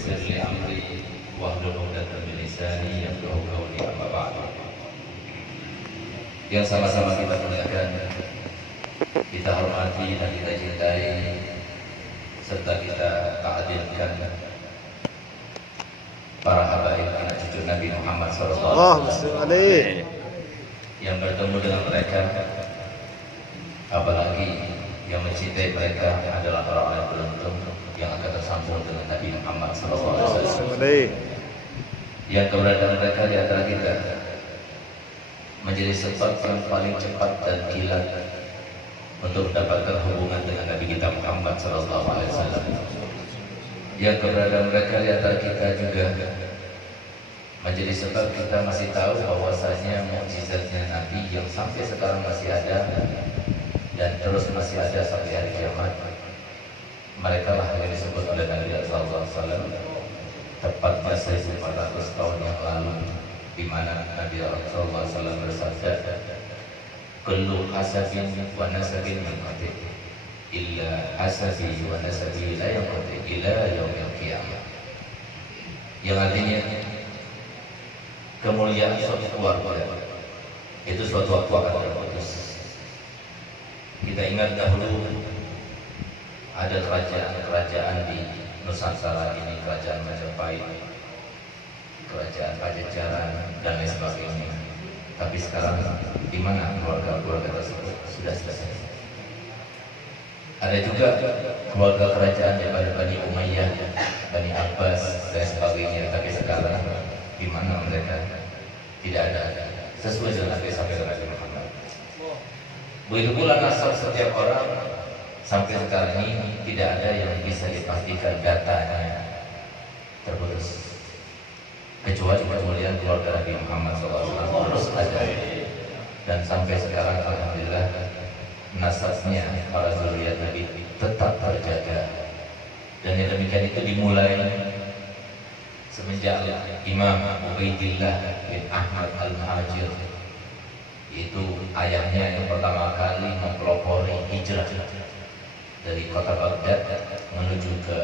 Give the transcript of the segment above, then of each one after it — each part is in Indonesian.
ويسر لي أمري واحلل عقدة من لساني يفقهوا قولي أما بعد. Yang sama-sama kita muliakan, kita hormati dan kita cintai, serta kita taatkan para habaib anak cucu Nabi Muhammad SAW yang bertemu dengan mereka, apalagi yang mencintai mereka adalah orang-orang beruntung yang akan tersambung dengan Nabi Muhammad SAW. Yang keberadaan mereka di antara kita menjadi sebab yang paling cepat dan kilat untuk mendapatkan hubungan dengan Nabi kita Muhammad SAW. Yang keberadaan mereka di antara kita juga menjadi sebab kita masih tahu bahwasanya mukjizatnya Nabi yang sampai sekarang masih ada dan terus masih ada sampai hari kiamat. Mereka lah yang disebut oleh Nabi SAW tepatnya 1400 tahun yang lalu, di mana Nabi Rasulullah SAW bersabda, "Kullu hasabin wa nasabin yanqati, illa hasabi wa nasabi la yanqati ila yaumil qiyamah." Yang artinya kemuliaan suatu keluarga itu suatu waktu akan terputus. Kita ingat dahulu ada kerajaan-kerajaan di Nusantara ini, kerajaan Majapahit, kerajaan Pajajaran dan lain sebagainya. Tapi sekarang di mana keluarga-keluarga tersebut sudah selesai? Ada juga keluarga kerajaan daripada Bani Umayyah, Bani Abbas dan sebagainya. Tapi sekarang di mana mereka? Tidak ada. Sesuai dengan Nabi sampai Nabi Muhammad. Begitu pula nasab setiap orang sampai sekarang ini tidak ada yang bisa dipastikan datanya terputus, kecuali kemuliaan keluarga Nabi Muhammad SAW terus ada, dan sampai sekarang alhamdulillah nasabnya para zuriat Nabi tetap terjaga. Dan yang demikian itu dimulai semenjak Imam Ubaidillah bin Ahmad al-Muhajir, itu ayahnya yang pertama kali mempelopori hijrah dari kota Baghdad menuju ke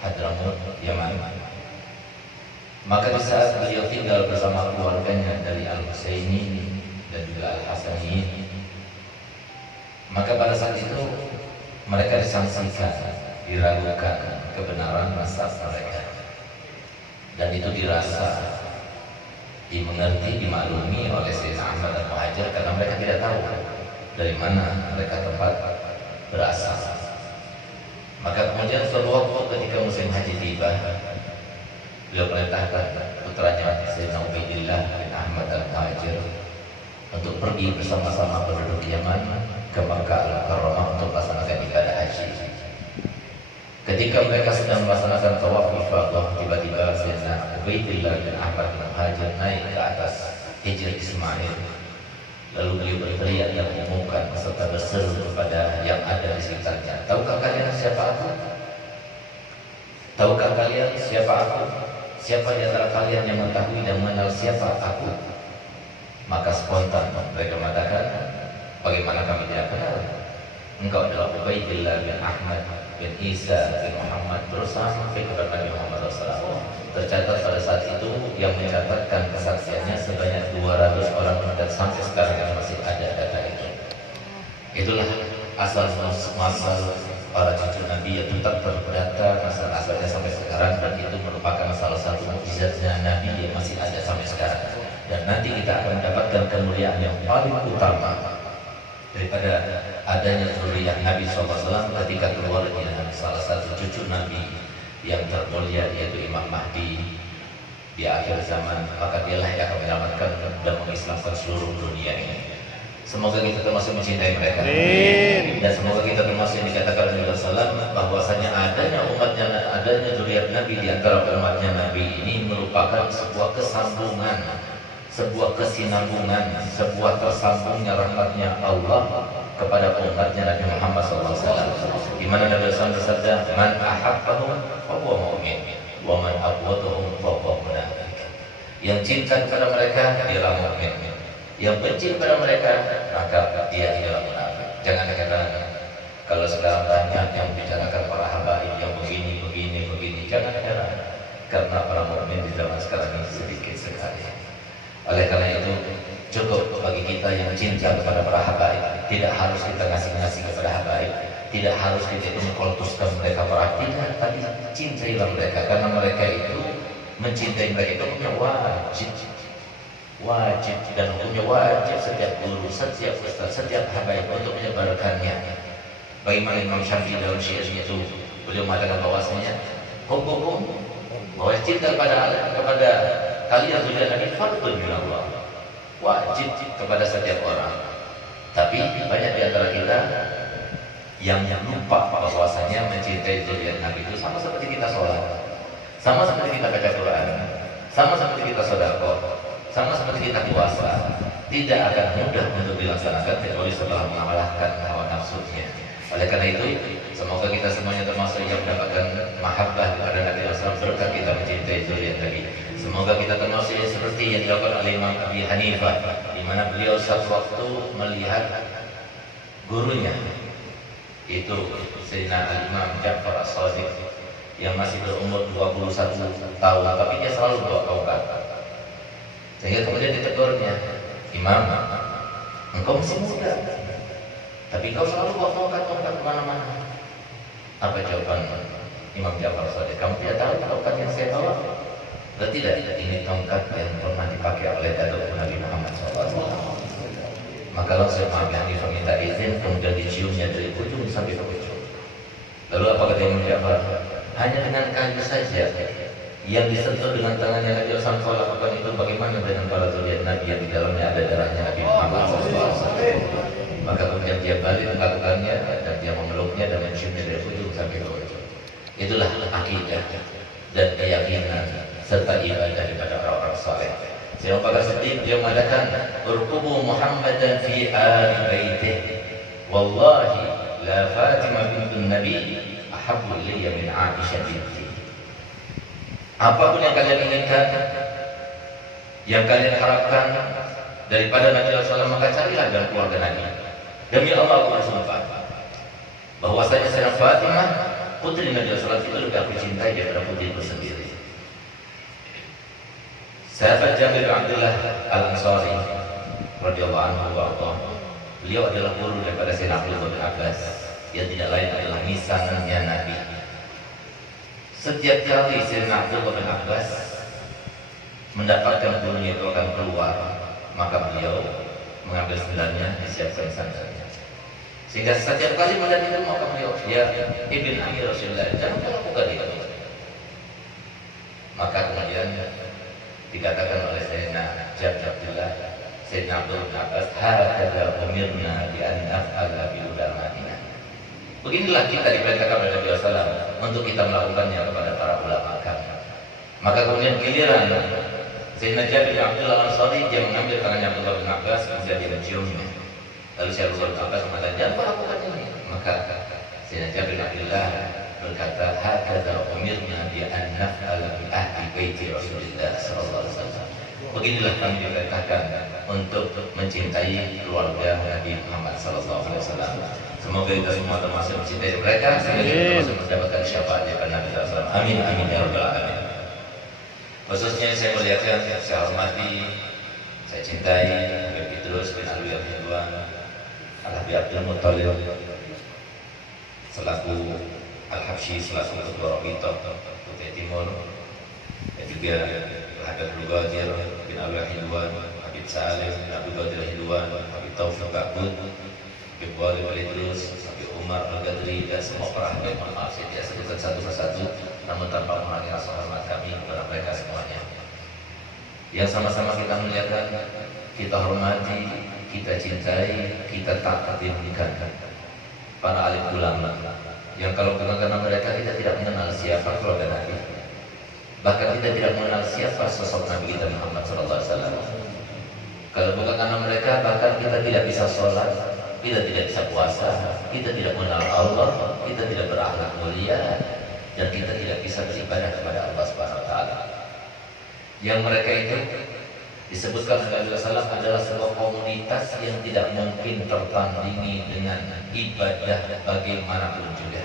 Hadramaut, Yaman. Maka di saat beliau tinggal bersama keluarganya dari Al-Husaini dan juga Al-Hasani, maka pada saat itu mereka disangsikan, diragukan kebenaran nasab mereka, dan itu dirasa, dimengerti, dimaklumi oleh Sayyidina Ahmad al-Muhajir karena mereka tidak tahu dari mana mereka tempat berasal. Maka kemudian suatu waktu ketika musim haji tiba, beliau perintahkan putranya Sayyidina Ubaidillah bin Ahmad al-Muhajir untuk pergi bersama-sama penduduk Yaman ke Makkah al-Mukarramah untuk melaksanakan ibadah haji. Ketika mereka sedang melaksanakan tawaf ifadah, tiba-tiba Sayyidina Ubaidillah bin Ahmad al-Muhajir naik ke atas Hijr Ismail. Lalu beliau berteriak dan mengumumkan serta berseru kepada yang ada di sekitarnya, "Tahukah kalian siapa aku? Tahukah kalian siapa aku? Siapa di antara kalian yang mengetahui dan mengenal siapa aku?" Maka spontan mereka mengatakan, "Bagaimana kami tidak kenal? Engkau adalah Ubaidillah bin Ahmad bin Isa bin Muhammad." Berusaha sampai kepada Nabi Muhammad SAW. Tercatat pada saat itu yang mencatatkan kesaksiannya sebanyak 200 orang, dan sampai sekarang masih ada data itu. Itulah asal muasal para cucu Nabi yang tetap terdata asal-asalnya sampai sekarang, dan itu merupakan salah satu mukjizatnya Nabi yang masih ada sampai sekarang. Dan nanti kita akan mendapatkan kemuliaan yang paling utama daripada adanya zuriyah Nabi SAW ketika keluarnya salah satu cucu Nabi yang termulia, yaitu Imam Mahdi di akhir zaman. Maka dialah yang akan menyelamatkan dan mengislamkan seluruh dunia ini. Semoga kita termasuk mencintai mereka. Dan semoga kita termasuk yang dikatakan oleh Rasulullah bahwasanya adanya zuriat Nabi di antara umatnya Nabi ini merupakan sebuah kesambungan, sebuah kesinambungan, sebuah tersambungnya rahmatnya Allah kepada umatnya Nabi Muhammad SAW. Di mana Nabi SAW bersabda, "Man ahabbahum fahuwa mu'min, wa man abghadahum fahuwa munafiq." Yang cinta kepada mereka dialah mukmin, yang benci kepada mereka maka dia adalah munafik. Jangan katakan kalau sekarang banyak yang membicarakan para habaib yang begini. Jangan heran. karena para mukmin di zaman sekarang ini sedikit sekali. Oleh karena itu cukup bagi kita yang cinta kepada para habaib, tidak harus kita ngasih-ngasih kepada habaib, tidak harus kita itu mengkultuskan mereka perhatikan, tapi cintailah mereka, karena mereka itu mencintai mereka itu punya wajib dan hukumnya wajib setiap guru, setiap ustaz, setiap habaib untuk menyebarkannya. Bagaimana Imam Syafi'i dalam syairnya itu beliau mengatakan bahwasanya hukum bahwa cinta kepada kalian sudah Nabi fardun min Allah, wajib kepada setiap orang. Tapi banyak di antara kita yang lupa bahwasanya mencintai zuriat Nabi itu sama seperti kita sholat, sama seperti kita baca Quran, sama seperti kita sedekah, sama seperti kita puasa. Tidak akan mudah untuk dilaksanakan kecuali setelah mengalahkan hawa nafsunya. Oleh karena itu, semoga kita semuanya termasuk yang mendapatkan mahabbah kepada Nabi SAW berkat kita mencintai zuriat Nabi. Semoga kita termasuk yang seperti yang dilakukan oleh Imam Abi Hanifah, di mana beliau suatu waktu melihat gurunya itu Sayyidina Al-Imam Ja'far As-Shadiq yang masih berumur 21 tahun, tapi dia selalu bawa tongkat. Sehingga kemudian ditegurnya, "Imam, engkau masih muda, tapi kau selalu bawa tongkat kemana-mana." Apa jawaban Imam Ja'far As-Shadiq? "Kamu tidak tahu tongkat yang saya bawa?" Tidak, ini tongkat yang pernah dipakai oleh datuk Nabi Muhammad SAW. Maka langsung Imam Hanifah minta izin, kemudian diciumnya dari ujung sampai ke ujung. Lalu apa kata Imam Ja'far? Hanya dengan kayu saja yang disentuh dengan tangannya Nabi SAW lakukan itu, bagaimana dengan para zuriat Nabi yang di dalamnya ada darahnya Nabi Muhammad SAW? Maka kemudian dia balik melakukannya dan dia memeluknya dan menciumnya dari ujung sampai ke ujung. Itulah akidah dan keyakinan serta ibadah daripada orang-orang saleh. Sayyidina Abu Bakar Siddiq dia mengatakan, "Urqubu Muhammadan fi ali baitih, wallahi la Fatimah bintun Nabi ahabbu ilayya min Aisyah binti." Apapun yang kalian inginkan, yang kalian harapkan daripada Nabi SAW, maka carilah dalam keluarga Nabi. Demi Allah aku bersumpah bahwasanya Sayyidah Fatimah putri Nabi SAW itu lebih aku cintai daripada putriku sendiri. Sahabat Jabir bin Abdullah Al-Ansari radhiyallahu anhu wa beliau adalah guru daripada Sayyidina Abdullah bin Abbas, yang tidak lain adalah misannya Nabi. Setiap kali Sayyidina Abdullah bin Abbas mendapatkan gurunya itu akan keluar, maka beliau mengambil sendalnya, disiapkan sandalnya. Sehingga setiap kali melihat itu maka beliau, "Ya Ibn Amir Rasulullah, jangan lakukan itu." Maka kemudian dikatakan oleh Sayyidina Jabir Abdullah, Sayyidina Abdullah bin Abbas, "Hakadha umirna bi an naf'ala bi ulamaina." Beginilah kita diperintahkan oleh Nabi SAW untuk kita melakukannya kepada para ulama kami. Maka kemudian giliran Sayyidina Jabir bin Abdullah Al-Ansari, dia mengambil tangannya Abdullah bin Abbas, kemudian dia menciumnya. Lalu Sayyidina Abdullah bin Abbas mengatakan, "Jangan lakukan ini." Maka Sayyidina Jabir bin Abdullah berkata, "Hakadha umirna bi an naf'ala bi ahli baiti Rasulillah sallallahu alaihi wasallam." Beginilah kami diperintahkan untuk mencintai keluarga Nabi Muhammad sallallahu alaihi wasallam. Semoga kita semua termasuk mencintai mereka sehingga kita termasuk mendapatkan syafaat dari Nabi sallallahu alaihi wasallam. Amin amin ya rabbal alamin. Khususnya saya muliakan, saya hormati, saya cintai Habib Idrus bin Alwi Al-Ridwan Al-Habib Abdul Muttalib selaku Al-Habsyi, selaku Ketua Rabithah Kutai Timur, dan juga Al-Habib Al-Ghadir bin Alwi Al-Ridwan, Habib Salim bin Abdul Ghadir Al-Ridwan, Habib Taufiq Ba'bud, Habib Walid Al-Idrus, Habib Umar Al-Ghadri, dan semua para Habib. Maaf saya tidak sebutkan satu persatu, namun tanpa mengurangi rasa hormat kami kepada mereka semuanya. Yang sama-sama kita muliakan, kita hormati, kita cintai, kita takdirkan para alim ulama yang kalau bukan karena mereka kita tidak mengenal siapa keluarga Nabi, bahkan kita tidak mengenal siapa sosok Nabi kita Muhammad SAW. Kalau bukan karena mereka, bahkan kita tidak bisa sholat, kita tidak bisa puasa, kita tidak mengenal Allah, kita tidak berakhlak mulia, dan kita tidak bisa beribadah kepada Allah Subhanahu Wa Taala. Yang mereka itu disebutkan oleh Nabi SAW adalah sebuah komunitas yang tidak mungkin tertandingi dengan ibadah bagaimanapun juga.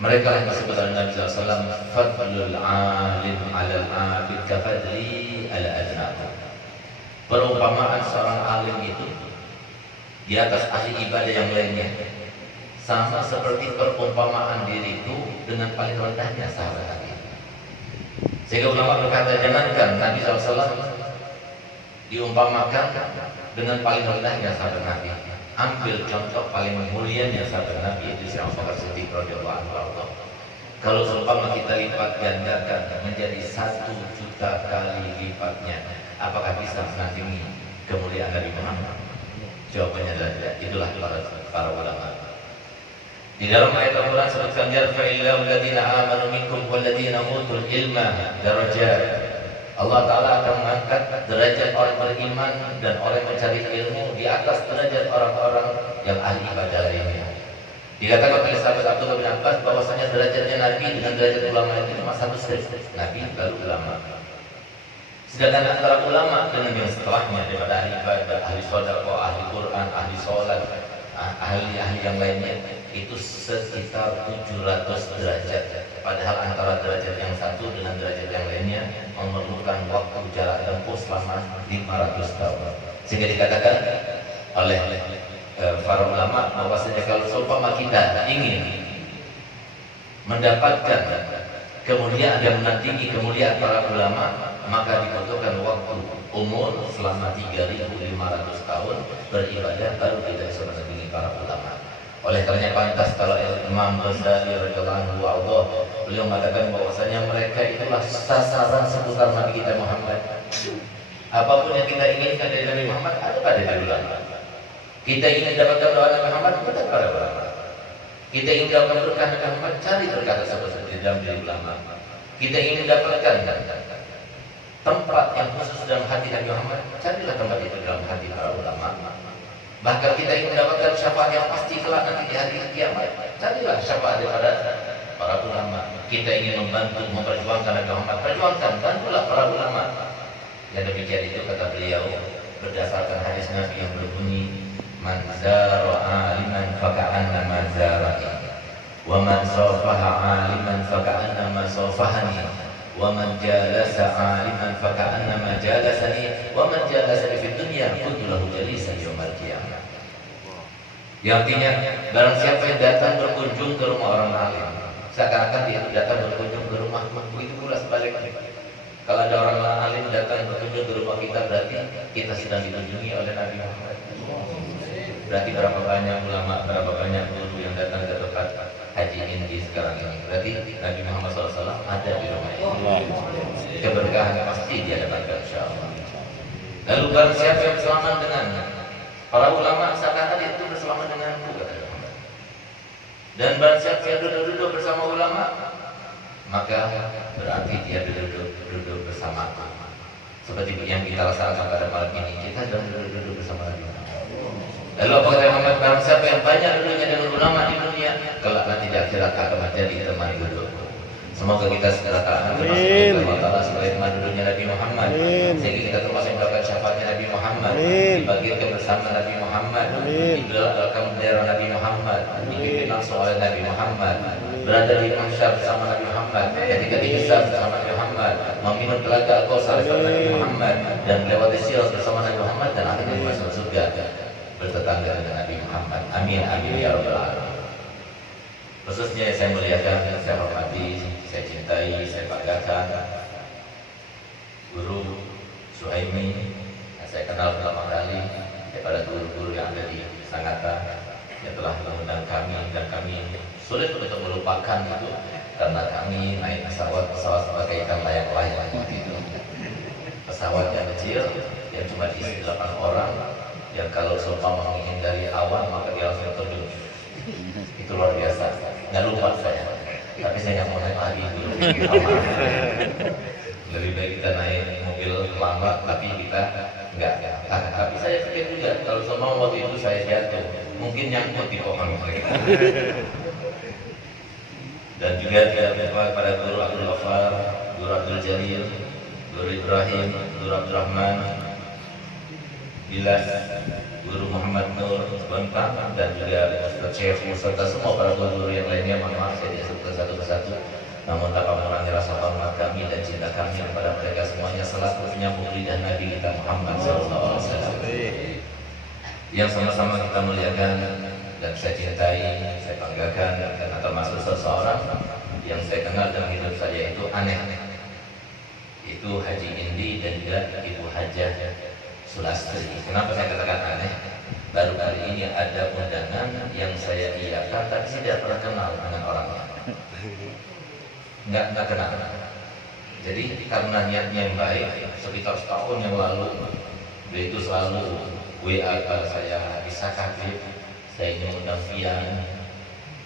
Mereka yang disebut oleh Nabi SAW, fadlul alim alal abid kafadli ala adnakum. Perumpamaan seorang alim itu di atas ahli ibadah yang lainnya sama seperti perumpamaan diriku dengan paling rendahnya sahabat Nabi. Sehingga ulama berkata, jangankan Nabi SAW diumpamakan dengan paling rendahnya sahabat Nabi, ambil contoh paling mulianya sahabat Nabi itu Abu Bakar Siddiq radhiyallahu anhu. Kalau seumpama kita lipat gandakan menjadi 1 juta kali lipatnya, apakah bisa menandingi kemuliaan Nabi Muhammad? Jawabannya adalah tidak. Itulah para ulama. Di dalam ayat Al-Quran sebutkan yarfa'illahu alladziina aamanu minkum walladziina utul ilma darajat. Allah Ta'ala akan mengangkat derajat orang beriman dan orang yang mencari ilmu di atas derajat orang-orang yang ahli ibadah lainnya. Dikatakan oleh sahabat Abdullah bin Abbas bahwasanya derajatnya Nabi dengan derajat ulama itu cuma satu saja, Nabi baru ulama. Sedangkan antara ulama dengan yang setelahnya daripada ahli ibadah, ahli sedekah, ahli Quran, ahli sholat, ahli-ahli yang lainnya itu sekitar 700 derajat. Padahal antara derajat yang satu dengan derajat yang lainnya memerlukan waktu jarak tempuh selama 500 tahun. Sehingga dikatakan oleh para ulama bahwasanya kalau seumpama kita ingin mendapatkan kemuliaan dan menandingi kemuliaan para ulama, maka dibutuhkan waktu umur selama 3.500 tahun beribadah baru kita bisa menandingi para ulama. Oleh karenanya pantas kalau Imam Ghazali radhiyallahu anhu beliau mengatakan bahwasanya mereka itulah sasaran seputar Nabi kita Muhammad. Apapun yang kita inginkan dari Nabi Muhammad ada pada ulama. Kita ingin dapatkan doa Nabi Muhammad, bukan pada ulama. Kita ingin dapatkan berkah Nabi Muhammad, cari berkah tersebut di dalam diri ulama. Kita ingin dapatkan tempat yang khusus dalam hati Nabi Muhammad, carilah tempat itu dalam hati para ulama. Bahkan kita ingin mendapatkan syafaat yang pasti kelak nanti di hari kiamat, carilah syafaat daripada para ulama. Kita ingin membantu memperjuangkan Nabi Muhammad, perjuangkan, bantulah para ulama. Yang demikian itu kata beliau berdasarkan hadis Nabi yang berbunyi, man zara aliman faka'annama zarani, wa man safaha aliman faka'annama safahani, wa man jalasa aliman faka'annama jalasani, wa man jalasani fid dunya kuntu lahu jalisan yaumil qiyamah. Yang artinya barang siapa yang datang berkunjung ke rumah orang alim, seakan-akan dia datang berkunjung ke rumahmu. Begitu pula sebaliknya. Kalau ada orang alim datang berkunjung ke rumah kita, berarti kita sedang dikunjungi oleh Nabi Muhammad. Berarti berapa banyak ulama, berapa banyak guru yang datang ke tempat haji ini sekarang ini. Berarti Nabi Muhammad SAW ada di rumah ini. Keberkahan pasti dia dapatkan insyaallah. Lalu barang siapa yang bersalaman dengannya, para ulama seakan-akan itu bersama denganku, kata Muhammad. Dan barang siapa yang duduk-duduk bersama ulama, maka berarti dia duduk bersama aku. Seperti yang kita laksanakan pada malam ini, kita sedang duduk bersama Nabi Muhammad. Lalu apa kata Muhammad, barang siapa yang banyak duduknya dengan ulama di dunia, kelak nanti di akhirat akan menjadi teman duduk. Semoga kita segera termasuk Allah Ta'ala sebagai teman duduknya Nabi Muhammad, sehingga kita termasuk mendapatkan syafaatnya Nabi Muhammad, dibagikan bersama Nabi Muhammad, dibelakangkan bendera Nabi Muhammad, dipimpin langsung oleh Nabi Muhammad, berada di mahsyar bersama Nabi Muhammad, ketika dihisab bersama Nabi Muhammad, meminum telaga Al-Kautsar bersama Nabi Muhammad, dan melewati sirat bersama Nabi Muhammad, dan akhirnya masuk surga bertetangga dengan Nabi Muhammad. Amin amin ya rabbal alamin. Khususnya saya muliakan, saya hormati, saya cintai, saya banggakan Guru Suhaimi yang saya kenal pertama kali daripada guru-guru yang ada di Sangatta yang telah mengundang kami, dan kami sulit untuk melupakan itu karena kami naik pesawat sebagai ikan layang-layang gitu. Pesawat yang kecil yang cuma diisi 8 orang, yang kalau seumpama menghindari awan maka dia langsung terjun. Itu luar biasa. Nggak lupa saya, tapi saya nggak mau naik lagi dulu. Lebih baik kita naik mobil lama, tapi kita nggak. Tapi saya pikir juga kalau seumpama waktu itu saya jatuh, mungkin nyangkut di pohon mereka. Dan juga kita berdoa kepada Guru Abdul Ghaffar, Guru Abdul Jalil, Guru Ibrahim, Guru Abdul Rahman, Bilas, Guru Muhammad Nur Bentang, dan juga Ustaz Syekh serta semua para guru yang lainnya. Mohon maaf saya tidak sebutkan satu persatu, namun tak mengurangi rasa hormat kami dan cinta kami kepada mereka semuanya selaku penyambung lidah Nabi kita Muhammad SAW, yang sama-sama kita muliakan dan saya cintai, saya banggakan, karena termasuk seseorang yang saya kenal dalam hidup saya itu aneh. Itu Haji Indi dan juga Ibu Hajah Sulastri. Kenapa saya katakan aneh? Baru kali ini ada undangan yang saya iakan, tapi saya tidak pernah kenal dengan orangnya. Nggak kenal. Jadi karena niatnya yang baik, sekitar setahun yang lalu, dia itu selalu WA kalau saya bisa kabit, saya ingin undang Pian,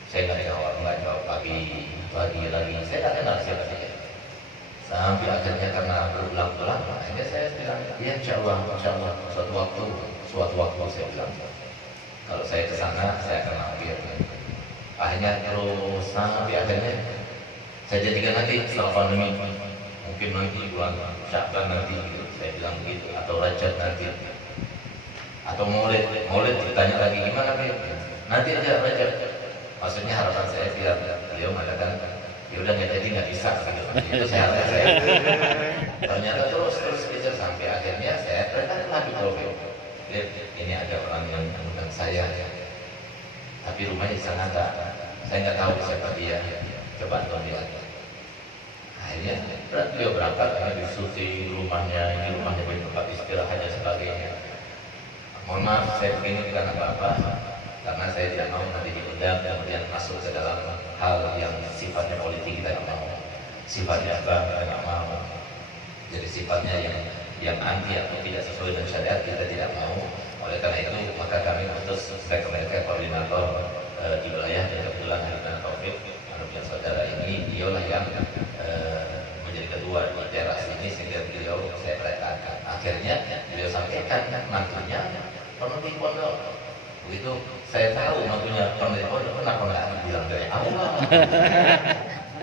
saya nggak jawab lagi, saya nggak kenal siapa dia. Sampai akhirnya karena berulang-ulang, akhirnya saya bilang, ya insya Allah, suatu waktu saya bilang, kalau saya ke sana saya akan mampir. Akhirnya terus sampai akhirnya saya jadikan nanti setelah pandemi, mungkin nanti bulan Sya'ban nanti, gitu. Saya bilang begitu, atau Rajab nanti, atau Maulid ditanya lagi gimana Pak? Nanti aja Rajab. Maksudnya harapan saya biar beliau mengatakan, ya udah nggak jadi nggak bisa, itu saya harapan saya. Ternyata terus kejar sampai akhirnya saya tertarik lagi profil. Ini ada orang yang mengundang saya, tapi rumahnya di sana saya nggak tahu siapa dia. Coba nonton dia. Akhirnya beliau berangkat karena disuti rumahnya, ini rumahnya tempat istirahat dan sebagainya. Mohon maaf saya begini bukan apa-apa, karena saya tidak mau nanti diundang kemudian masuk ke dalam hal yang sifatnya politik, kita tidak mau. Sifatnya apa, kita tidak mau. Jadi sifatnya yang anti atau tidak sesuai dengan syariat kita tidak mau. Oleh karena itu maka kami putus mereka koordinator di wilayah, dan kebetulan Habibana Taufik yang saudara ini dialah yang menjadi ketua di teras ini, sehingga beliau saya perintahkan. Akhirnya beliau sampaikan mantunya pernah di pondok. Begitu saya tahu mantunya pernah di pondok, kenapa nggak bilang dari awal?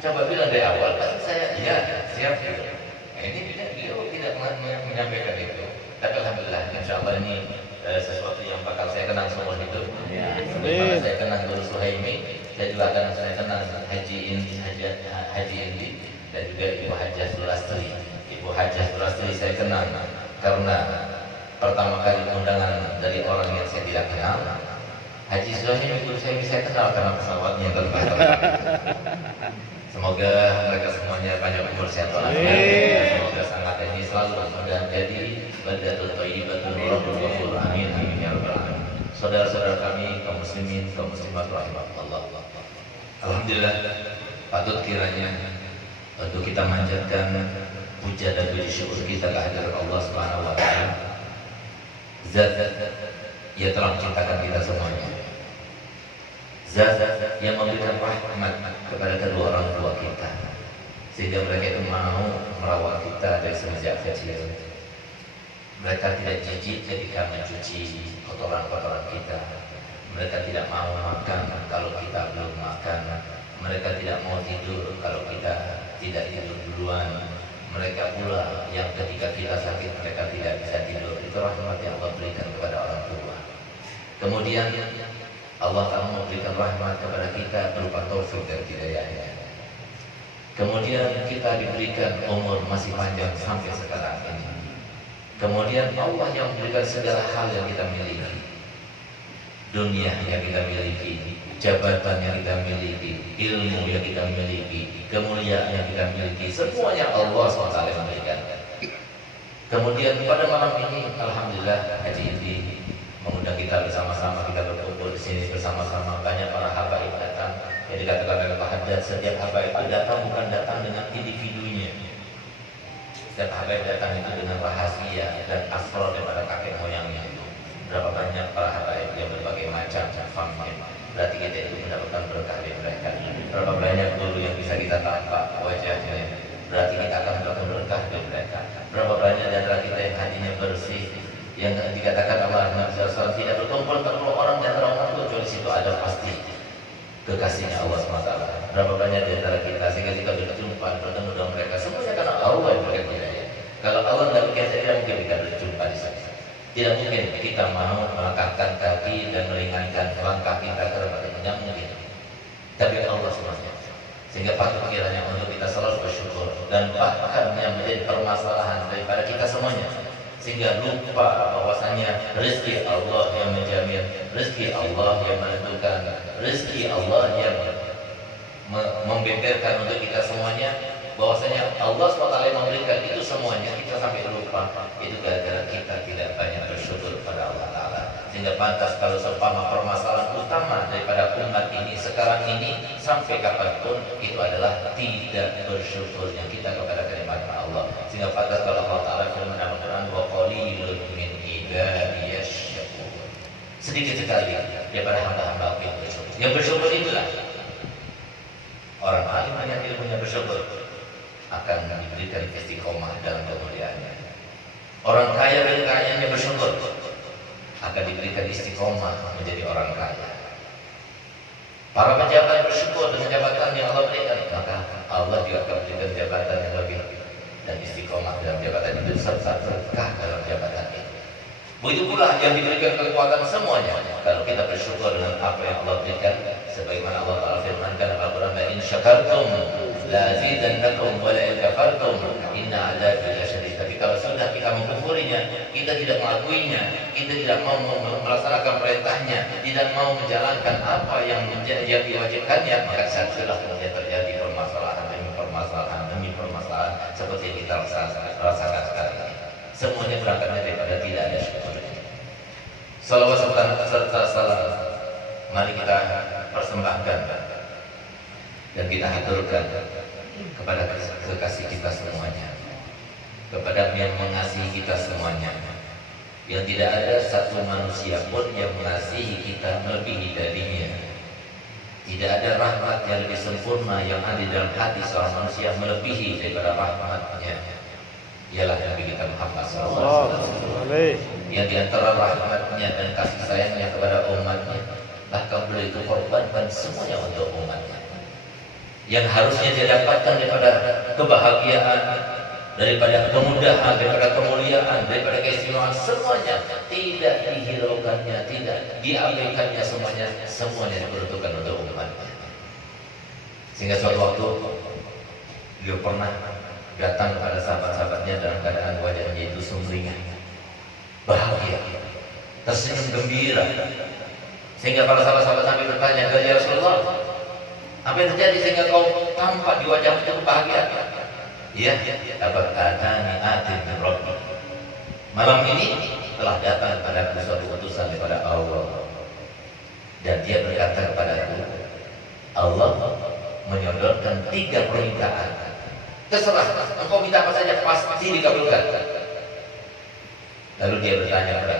Coba bilang dari awal, pasti saya iya siap gitu. Nah, ini beliau tidak menyampaikan itu. Tapi alhamdulillah, insya Allah ini sesuatu yang bakal saya kenang seumur hidup. Sebagaimana saya kenang Guru Suhaimi, saya juga akan saya kenang Haji Indi dan juga Ibu Hajah Sulastri. Ibu Hajah Sulastri saya kenang karena pertama kali undangan dari orang yang saya tidak kenal. Haji Suhaimi Guru saya kenal karena pesawatnya terbang. Semoga mereka semuanya banyak umur sehat walafiat. Semoga sangat ini selalu mudah jadi badatul thayyibatul rabbul ghafur. Amin amin ya rabbal alamin. Saudara-saudara kami kaum muslimin, kaum muslimat rahimakumullah. Alhamdulillah, patut kiranya untuk kita manjatkan puja dan puji syukur kita kehadirat Allah Subhanahu wa taala. Zat yang telah menciptakan kita semuanya. Zat yang memberikan rahmat kepada kedua orang tua kita, sehingga mereka itu mau merawat kita dari semenjak kecil. Mereka tidak jijik ketika mencuci kotoran-kotoran kita. Mereka tidak mau makan kalau kita belum makan. Mereka tidak mau tidur kalau kita tidak tidur duluan. Mereka pula yang ketika kita sakit mereka tidak bisa tidur. Itu rahmat yang Allah berikan kepada orang tua. Kemudian Allah Ta'ala memberikan rahmat kepada kita berupa taufik dan hidayahnya. Kemudian kita diberikan umur masih panjang sampai sekarang ini. Kemudian Allah yang memberikan segala hal yang kita miliki, dunia yang kita miliki, jabatan yang kita miliki, ilmu yang kita miliki, kemuliaan yang kita miliki, semuanya Allah SWT memberikan. Kemudian pada malam ini, alhamdulillah Haji Indi mengundang kita bersama-sama, kita berkumpul di sini bersama-sama. Banyak para habaib datang. Yang dikatakan oleh Pak Haddad, setiap habaib itu datang bukan datang dengan individunya. Setiap habaib datang itu dengan rahasia dan asrar daripada kakek moyangnya itu. Berapa banyak para habaib yang berbagai macam family. Berarti kita itu mendapatkan berkah dari mereka. Berapa banyak guru yang bisa kita tampak wajahnya. Berarti kita akan mendapatkan berkah dari mereka. Berapa banyak di antara kita yang hatinya bersih, yang dikatakan Allah SWT tidak berkumpul terlalu orang di antara orang itu, kecuali situ ada pasti kekasihnya Allah SWT. Berapa banyak di antara kita sehingga kita berjumpa bertemu dengan mereka, semuanya karena Allah yang berikan hidayah. Kalau Allah nggak bikin saya, tidak mungkin kita berjumpa di sana. Tidak mungkin. kita mau melangkahkan kaki dan meringankan langkah kita ke tempat yang mungkin. Tapi Allah semuanya. Sehingga patut kiranya untuk kita selalu bersyukur dan bahkan yang menjadi permasalahan daripada kita semuanya. Sehingga lupa bahwasanya rezeki Allah yang menjamin, rezeki Allah yang menentukan, rezeki Allah yang membeberkan untuk kita semuanya, bahwasanya Allah SWT yang memberikan itu semuanya, kita sampai lupa. Itu gara-gara kita tidak banyak bersyukur kepada Allah Ta'ala. Sehingga pantas kalau seumpama permasalahan utama daripada umat ini sekarang ini sampai kapanpun itu adalah tidak bersyukurnya kita kepada kenikmatan Allah. Sehingga pantas kalau Allah Ta'ala firman dalam Al-Quran, wa qalilun min ibadiyash syakur. Sedikit sekali daripada hamba-hamba yang bersyukur. Yang bersyukur itulah orang alim yang ilmunya bersyukur akan diberikan istiqomah dalam kemuliaannya. Orang kaya dari kekayaannya bersyukur akan diberikan istiqomah menjadi orang kaya. Para pejabat bersyukur dengan jabatan yang Allah berikan, maka Allah juga akan berikan jabatan yang lebih dan istiqomah dalam jabatan itu serta berkah dalam jabatan itu. Begitu pula yang diberikan kekuatan semuanya. Kalau kita bersyukur dengan apa yang Allah berikan, sebagaimana Allah Ta'ala firmankan dalam Al-Quran, la in syakartum la azidannakum wa la in kafartum inna adzabi lasyadid. Tapi kalau sudah kita mengkufurinya, kita tidak mengakuinya, kita tidak mau melaksanakan perintahnya, tidak mau menjalankan apa yang diwajibkannya, maka saatlah kemudian terjadi permasalahan demi permasalahan demi permasalahan seperti yang kita rasakan sekarang ini. Semuanya berangkatnya daripada tidak ada syukurnya. Salawat serta salam mari kita persembahkan dan kita haturkan kepada kekasih kita semuanya, kepada yang mengasihi kita semuanya, yang tidak ada satu manusia pun yang mengasihi kita melebihi darinya. Tidak ada rahmat yang lebih sempurna yang ada dalam hati seorang manusia melebihi daripada rahmatnya. Ialah Nabi kita Muhammad SAW, yang diantara rahmatnya dan kasih sayangnya kepada umatnya, bahkan beliau itu korbankan semuanya untuk umatnya. Yang harusnya dia dapatkan daripada kebahagiaan, daripada kemudahan, daripada kemuliaan, daripada keistimewaan, semuanya tidak dihiraukannya, tidak diabaikannya, semuanya diperuntukkan untuk umatnya. Sehingga suatu waktu beliau pernah datang kepada sahabat-sahabatnya dalam keadaan wajahnya itu sumringah, bahagia, tersenyum gembira. Sehingga para sahabat-sahabat Nabi bertanya, ya Rasulullah, apa yang terjadi sehingga kau tampak di wajahmu itu kebahagiaan? Iya, dapat adani atin min Rabbi. Malam ini telah datang pada suatu utusan daripada Allah, dan dia berkata kepada aku, Allah menyodorkan 3 permintaan. Terserah, engkau minta apa saja pasti dikabulkan. Lalu dia bertanya kepada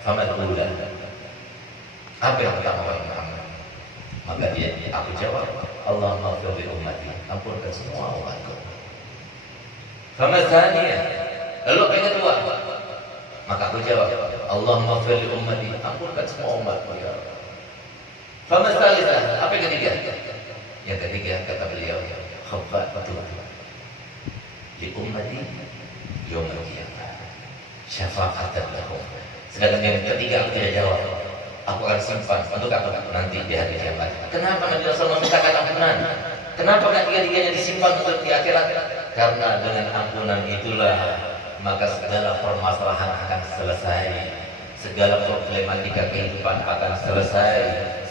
Faman ula, apa yang pertama wahai Muhammad? Maka aku jawab, Allah maghfir li ummati, ampunkan semua umatku. Faman tsaniyah, lalu apa yang kedua? Maka aku jawab, Allah maghfir li ummati, ampunkan semua umatku ya Allah. Faman tsalitsah, apa yang ketiga? Yang ketiga kata beliau, khabbatu di ummati yaumil qiyamah syafa'atan lahum. Sedangkan yang ketiga aku tidak jawab, aku akan simpan untuk aku nanti di hari kiamat. Kenapa Nabi Rasul memintakan ampunan? Kenapa kan tiga-tiganya disimpan untuk di akhirat? Karena dengan ampunan itulah maka segala permasalahan akan selesai, segala problematika kehidupan akan selesai,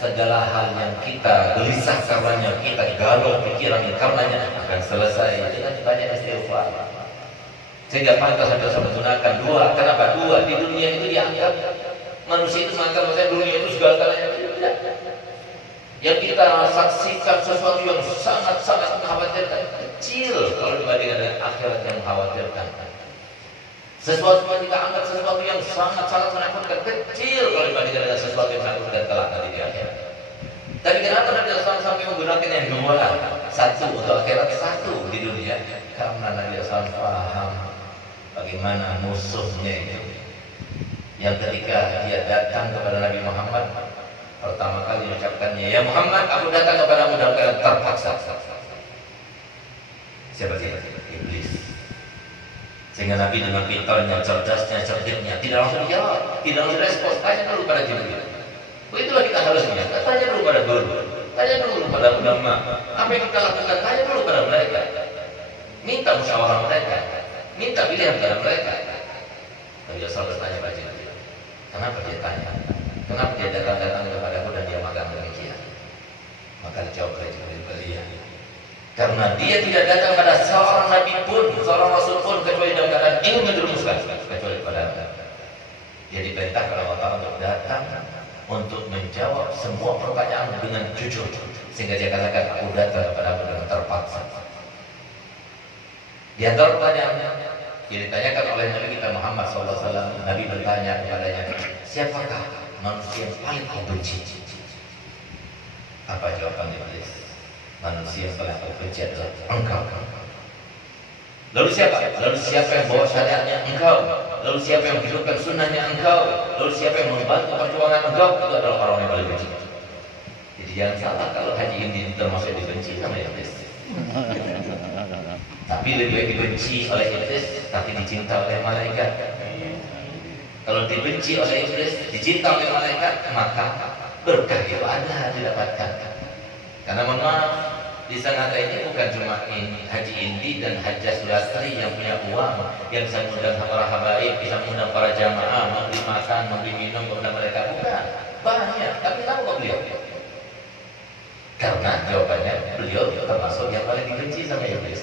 segala hal yang kita gelisah karenanya, kita galau pikiran karenanya akan selesai dengan banyak istighfar. Sehingga pantas ada menggunakan 2. Kenapa 2? Di dunia itu dianggap manusia itu menganggap bahwa dunia itu segala-galanya. Tidak. Yang kita saksikan sesuatu yang sangat-sangat mengkhawatirkan, kecil kalau dibandingkan dengan akhirat yang mengkhawatirkan. Sesuatu yang kita anggap sesuatu yang sangat-sangat menakutkan, kecil kalau dibandingkan dengan sesuatu yang menakutkan kelak nanti di akhirat. Tapi kenapa Nabi SAW sampai menggunakan yang 2? 1 untuk akhirat, 1 di dunia? Karena Nabi SAW paham bagaimana musuhnya itu, yang ketika dia datang kepada Nabi Muhammad pertama kali mengucapkannya, ya Muhammad, aku datang kepadamu dalam keadaan terpaksa. Siapa sih? Iblis. Sehingga Nabi dengan pintarnya, cerdasnya, cerdiknya tidak langsung dijawab, tidak langsung respon. Tanya dulu pada Jibril. Itulah kita harusnya. Tanya dulu pada guru, tanya dulu pada ulama. Apa yang kita lakukan? Tanya dulu pada mereka. Minta musyawarah mereka, minta pilihan pada mereka. Nabi SAW bertanya pada Jibril, kenapa dia tanya? Kenapa dia datang kepadaku dan dia makan demikian? Maka dijawab oleh Jibril beliau, karena dia tidak datang pada seorang nabi pun, seorang rasul pun kecuali dalam keadaan ingin menjerumuskan, kecuali pada dia diperintahkan oleh Allah Ta'ala untuk datang untuk menjawab semua pertanyaan dengan jujur, sehingga dia katakan aku datang kepadamu dengan terpaksa. Di antara pertanyaannya yang ditanyakan oleh Nabi kita Muhammad SAW, Nabi bertanya kepadanya, siapakah manusia yang paling kau benci? Apa jawaban Iblis? Manusia yang paling kau benci adalah engkau. Lalu siapa? Lalu siapa yang bawa syariatnya? Engkau. Lalu siapa yang menghidupkan sunnahnya? Engkau. Lalu siapa yang membantu perjuangan? Engkau. Itu adalah orang yang paling benci. Jadi jangan salah kalau Haji ini termasuk dibenci sama Iblis. Tapi lebih baik dibenci oleh Iblis tapi dicinta oleh malaikat. Kalau dibenci oleh Iblis, dicinta oleh malaikat, maka berkah itu ada didapatkan. Karena mohon maaf, di Sanada ini bukan cuma Haji Indi dan Hajjah Sulastri yang punya uang, yang bisa mengundang para habaib, bisa mengundang para jamaah, membeli makan, membeli minum kepada mereka. Bukan, banyak. Tapi tahu kok beliau? Karena jawabannya beliau termasuk yang paling dibenci sama Iblis,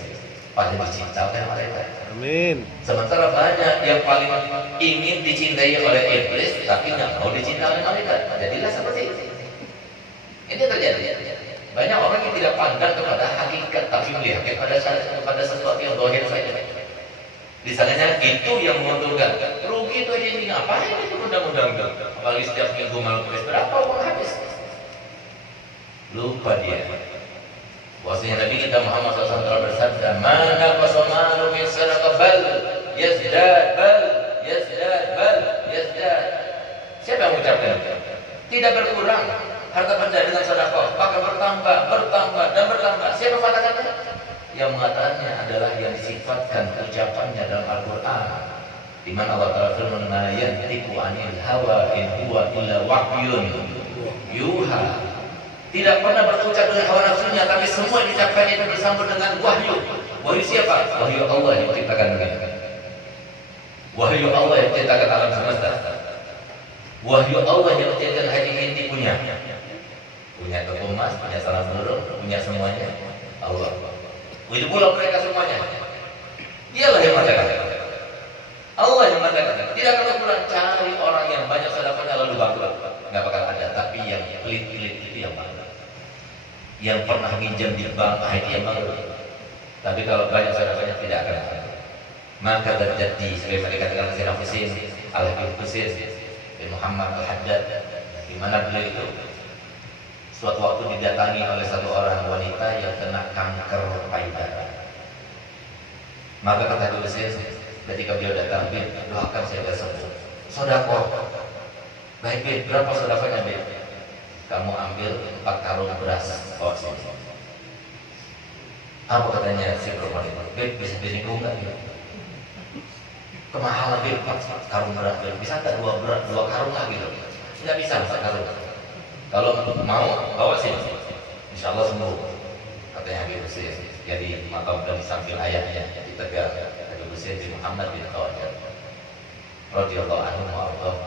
paling dicinta oleh malaikat. Amin. Sementara banyak yang paling ingin dicintai oleh Iblis tapi nggak mau dicintai oleh malaikat. Jadilah seperti itu. Ini terjadi. Banyak orang yang tidak pandang kepada hakikat tapi melihat kepada sesuatu yang zahir saja. Misalnya itu yang menguntungkan. Rugi itu ini ngapain itu undang-undang? Apalagi setiap minggu malam berapa uang habis? Lupa dia. Bahwasanya Nabi kita Muhammad SAW telah bersabda, "Mana qasamalu min sadaqah bal yazdad bal yazdad bal yazdad." Siapa yang mengucapkan? Tidak berkurang harta benda dengan sedekah, bahkan bertambah, bertambah dan bertambah. Siapa mengatakannya? Yang mengatakannya adalah yang disifatkan ucapannya dalam Al-Qur'an, di mana Allah Ta'ala firman, "Ma yantiqu 'anil hawa in huwa illa wahyun yuha." Tidak pernah berucap dengan hawa nafsunya, tapi semua yang diucapkan itu bersambung dengan wahyu. Wahyu siapa? Wahyu Allah yang menciptakan dunia. Wahyu Allah yang menciptakan alam semesta. Wahyu Allah yang menciptakan Haji Indi punya kebun emas, punya sarang burung, punya semuanya. Allah. Itu pula mereka semuanya. Dialah yang mengatakan. Allah yang mengatakan. Tidak akan berkurang. Cari orang yang banyak sedekahnya lalu bangkrut. Nggak bakal ada. Tapi yang pelit-pelit itu yang bangkrut. Yang pernah minjam di bank, itu yang bangkrut. Tapi kalau banyak sedekahnya tidak akan ada. Maka terjadi sebagaimana dikatakan Sayyidina Husain Al-Habib Husain bin Muhammad Al-Haddad, di mana beliau itu suatu waktu didatangi oleh satu orang wanita yang kena kanker payudara. Maka kata Husain ketika beliau datang, "Bib, doakan saya biar sembuh." "Sedekah." "Baik, Bib, berapa sedekahnya, Bib?" "Kamu ambil 4 karung beras." "Oh, sini." Apa katanya si perempuan itu? "Bib, bisa diringkung nggak, Bib?" "Kemahalan, Bib, 4 karung beras, Bib. Bisa nggak 2 karung lah gitu?" "Nggak bisa 4 karung. Kalau mau bawa sini, insya Allah sembuh," katanya Habib Husain. Jadi makam dan di samping ayahnya di Tegal, Habib Husain bin Muhammad bin Khawajar radhiyallahu anhu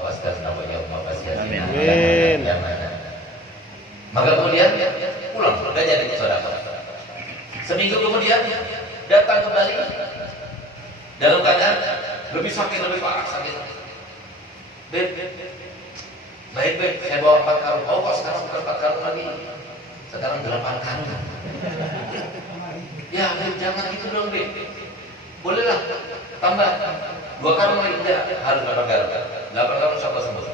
wa sallam. Amin. Maka kemudian pulang, sudah jadi sedekah. Seminggu kemudian datang kembali dalam keadaan lebih sakit, lebih parah sakit. "Beb, baik, Beb, saya bawa 4 karung." "Oh, kok sekarang bukan 4 karung lagi, sekarang 8 karung." "Ya, Beb, jangan gitu dong, Beb. Bolehlah tambah 2 karung lagi." "Enggak, harus 8 karung. 8 karung sampai sembuh."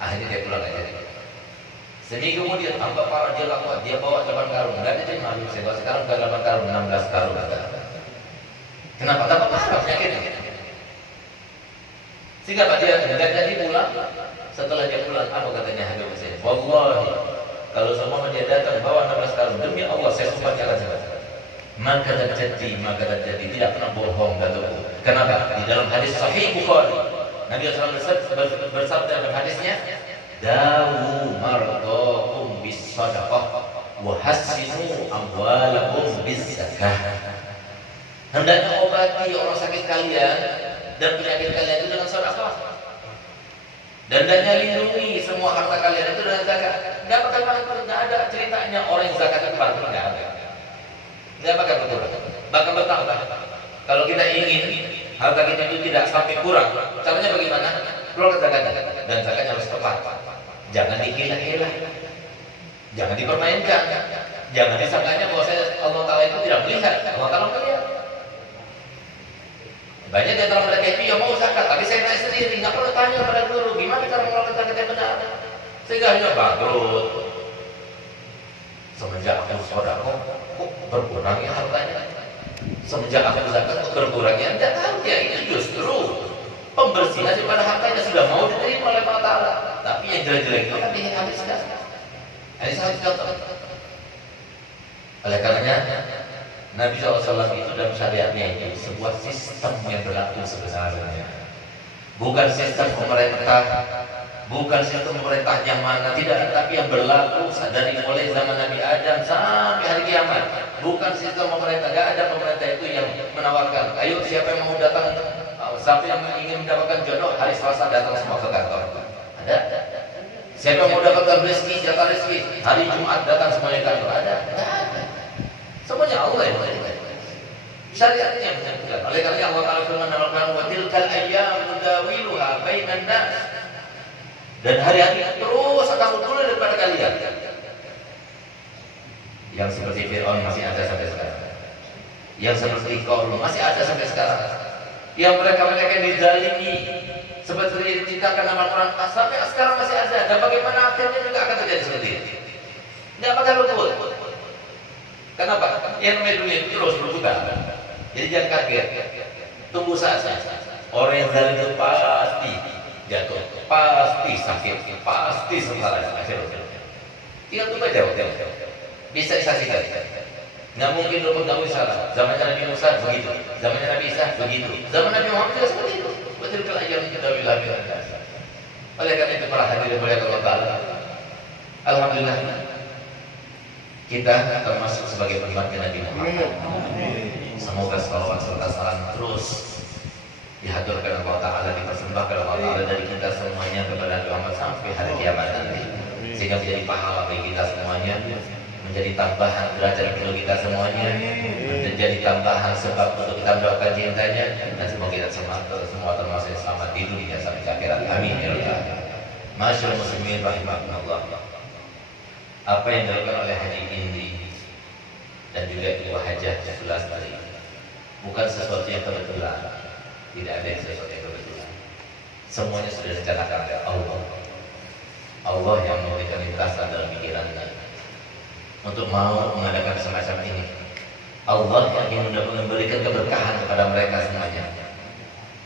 Akhirnya dia pulang aja. Seminggu kemudian tambah parah, dia lakukan, dia bawa 8 karung. Enggak diterima, saya bawa sekarang bukan 8 karung, 16 karung. Kenapa? Tambah parah penyakitnya. Sehingga dia tidak jadi pulang. Setelah dia pulang, apa katanya Habib Husain? "Wallahi, kalau semua dia datang bawa 16 karung, demi Allah saya sumpah jangan. maka terjadi tidak pernah bohong kataku. Kenapa? Di dalam hadis Sahih Bukhari Nabi SAW bersabda dalam hadisnya, dawu mardakum bis sadaqah wa hassinu amwalakum bis zakah. Hendaknya obati orang sakit kalian dan penyakit kalian itu dengan sedekah. Dan hendaknya lindungi semua harta kalian itu dengan zakat. Enggak ada ceritanya orang yang zakat itu bantu, enggak ada. Enggak bakal berkurang, bakal bertambah. Kalau kita ingin harta kita itu tidak sampai kurang, caranya bagaimana? Keluarkan zakat, dan zakatnya harus tepat. Jangan dikilah-kilah, jangan dipermainkan, jangan disangkanya bahwa Allah Taala itu tidak melihat. Allah Taala melihat. Banyak di antara mereka itu yang mau zakat, tapi saya naik sendiri, nggak perlu tanya pada guru gimana cara mengeluarkan zakat yang benar, sehingga hanya bangkrut. Semenjak aku sedekah, kok berkurang ya hartanya? Semenjak aku zakat, kok berkurang ya? Tidak tahu ya, itu justru pembersihan daripada hartanya sudah mau diterima oleh Allah Taala. Tapi yang jelek-jelek itu kan dihabiskan. Ini sangat contoh. Oleh karenanya Nabi SAW itu dalam syariatnya itu sebuah sistem yang berlaku sebenarnya. Bukan sistem pemerintah, bukan sistem pemerintah yang mana, tidak, tapi yang berlaku dari mulai zaman Nabi Adam sampai hari kiamat. Bukan sistem pemerintah, tidak ada pemerintah itu yang menawarkan, ayo siapa yang mau datang, siapa yang ingin mendapatkan jodoh, hari Selasa datang semua ke kantor. Ada? Siapa yang mau dapatkan rezeki, jatah rezeki, hari Jumat datang semuanya ke kantor. Ada? Ada. Semuanya Allah yang menentukan. Syariatnya yang menentukan. Oleh karena Allah Taala firman dalam Al-Qur'an, "Wa tilkal ayyamu nudawiluha bainan nas." Dan hari-hari terus akan bergulir daripada kalian. Yang seperti Fir'aun masih ada sampai sekarang. Yang seperti Qarun masih ada sampai sekarang. Yang mereka-mereka yang dizalimi seperti diceritakan dalam Al-Qur'an sampai sekarang masih ada. Dan bagaimana akhirnya juga akan terjadi seperti itu. Tidak bakal betul. Kenapa? Yang namanya dunia itu terus berputar. Jadi jangan kaget. Tunggu saja. Orang yang zalim itu pasti jatuh, pasti sakit, pasti sengsara akhirnya. Tinggal tunggu aja waktu. Bisa disaksikan. Nggak mungkin luput nggak salah. Zamannya Nabi Musa begitu, zamannya Nabi Isa begitu, zaman Nabi Muhammad juga seperti itu. Betul kalau yang kita bilang. Oleh karena itu para hadirin oleh Allah Taala, alhamdulillah kita termasuk sebagai umatnya Nabi Muhammad. Semoga salawat serta salam terus dihaturkan Allah Taala, dipersembahkan Allah Taala dari kita semuanya kepada Nabi Muhammad sampai hari kiamat nanti, sehingga menjadi pahala bagi kita semuanya, menjadi tambahan derajat untuk kita semuanya, menjadi tambahan sebab untuk kita mendapatkan cintanya, dan semoga kita semua termasuk selamat di dunia sampai akhirat. Amin ya rabbal alamin. Masyaallah muslimin rahimakumullah. Apa yang dilakukan oleh Haji Indi dan juga Ibu Hajah Sulastri bukan sesuatu yang kebetulan. Tidak ada yang sesuatu yang kebetulan. Semuanya sudah direncanakan oleh Allah. Allah yang memberikan lintasan dalam pikirannya untuk mau mengadakan semacam ini. Allah yang ingin memberikan keberkahan kepada mereka semuanya.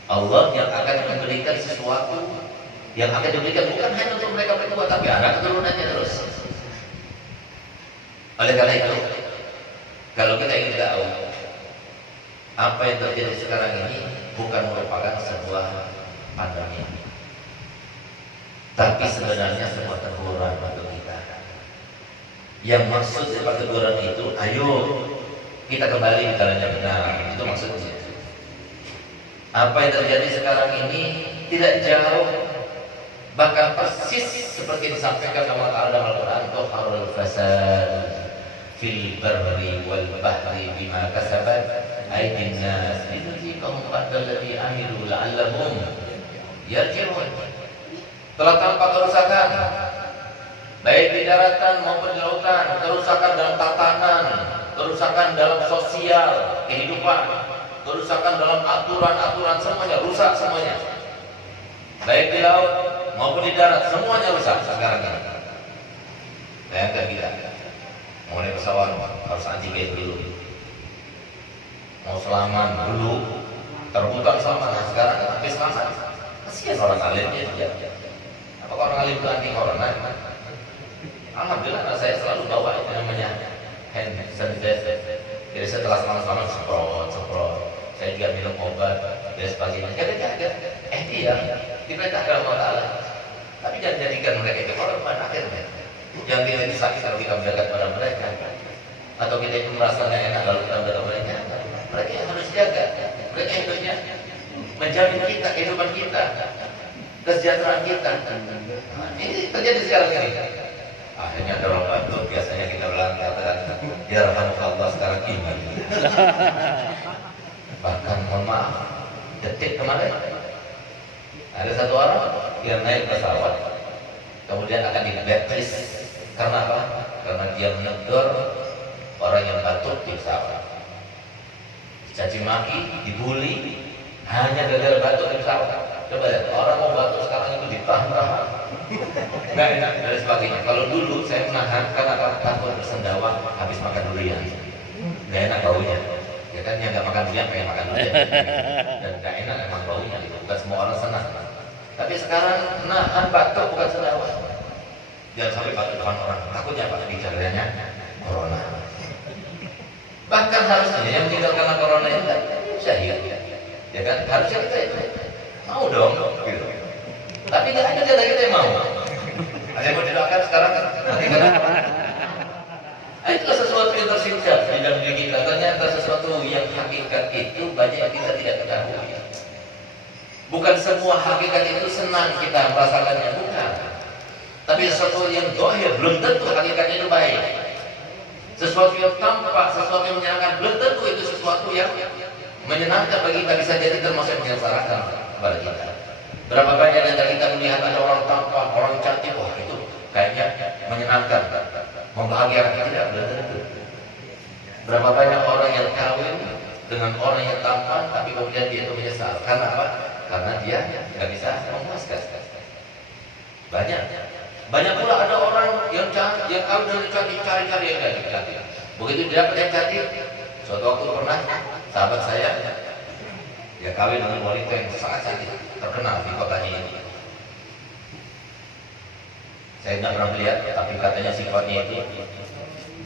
Allah yang akan memberikan sesuatu yang akan diberikan bukan hanya untuk mereka berdua, tapi anak keturunannya terus. Oleh karena itu, kalau kita ingin tahu apa yang terjadi sekarang ini bukan merupakan sebuah pandemi, tapi sebenarnya sebuah teguran untuk kita. Yang maksud dari teguran itu, ayo kita kembali ke jalan yang benar. Itu maksudnya. Apa yang terjadi sekarang ini tidak jauh, bahkan persis seperti disampaikan Allah Taala dalam Al-Qur'an, "Tuharul fasad fil barri wal bahri bima kasabat aydin nas linuziqahum ba'dal ladzi amilu la'allahum yarji'un." Telah tampak kerusakan baik di daratan maupun di lautan, kerusakan dalam tatanan, kerusakan dalam sosial kehidupan, kerusakan dalam aturan-aturan, semuanya rusak semuanya. Baik di laut maupun di darat, semuanya rusak sekarang ini. Bayangkan kita mau naik pesawat harus antigen dulu, mau selaman dulu terbuka selaman. Nah, sekarang kan habis selaman, kasihan orang alimnya dia. Apakah orang alim itu anti corona? Alhamdulillah saya selalu bawa itu namanya hand sanitizer. Jadi setelah selama semprot, saya juga minum obat dan sebagainya. Jaga. Dia diperintahkan Allah Taala. Tapi jangan jadikan mereka itu korban akhirnya. Yang kita itu sakit kalau kita mendekat pada mereka, atau kita itu merasa nggak enak lalu kita mendekat mereka. Mereka yang harus jaga. Mereka hidupnya menjamin kita, kehidupan kita, kesejahteraan kita. Nah, ini terjadi sekarang ini. Akhirnya ada orang bantu, biasanya kita bilang katakan, ya rahmatullah sekarang ini. Bahkan mohon maaf, detik kemarin ada satu orang yang naik pesawat, kemudian akan di blacklist. Karena apa? Karena dia menegur orang yang batuk di pesawat, dicaci maki, dibully, hanya gara-gara batuk di pesawat. Coba lihat, orang mau batuk sekarang itu ditahan-tahan, nggak enak dan sebagainya. Kalau dulu saya menahan karena takut bersendawa habis makan durian, nggak enak baunya. Ya kan, yang nggak makan durian pengen makan durian, dan nggak enak emang baunya gitu. Bukan semua orang senang. Tapi sekarang nahan batuk bukan sendawa. Jangan sampai batuk depan orang, takutnya apa? Bicaranya corona. Bahkan harusnya yang meninggal karena corona itu syahid, ya kan? Harusnya kita itu mau dong, gitu. Tapi nggak ada jatah kita yang mau. Ada yang mau didoakan sekarang nanti kan? Itulah sesuatu yang tersingkap di dalam diri kita. Ternyata sesuatu yang hakikat itu banyak yang kita tidak ketahui. Bukan semua hakikat itu senang kita merasakannya, bukan. Tapi sesuatu yang zahir belum tentu hakikatnya itu baik. Sesuatu yang tampak, sesuatu yang menyenangkan belum tentu itu sesuatu yang menyenangkan bagi kita, bisa jadi termasuk menyengsarakan kepada kita. Berapa banyak yang kita melihat ada orang tampan, orang cantik, wah itu kayaknya menyenangkan, membahagiakan kita, tidak belum tentu. Berapa banyak orang yang kawin dengan orang yang tampan, tapi kemudian dia itu menyesal. Karena apa? Karena dia nggak bisa memuaskan. Banyak pula ada orang yang cantik, yang kawin dengan cantik, cari-cari yang cantik. Begitu dia dapat yang cantik, suatu waktu pernah sahabat saya dia kawin dengan wanita yang sangat cantik, terkenal di kota ini. Saya tidak pernah melihat, tapi katanya sifatnya itu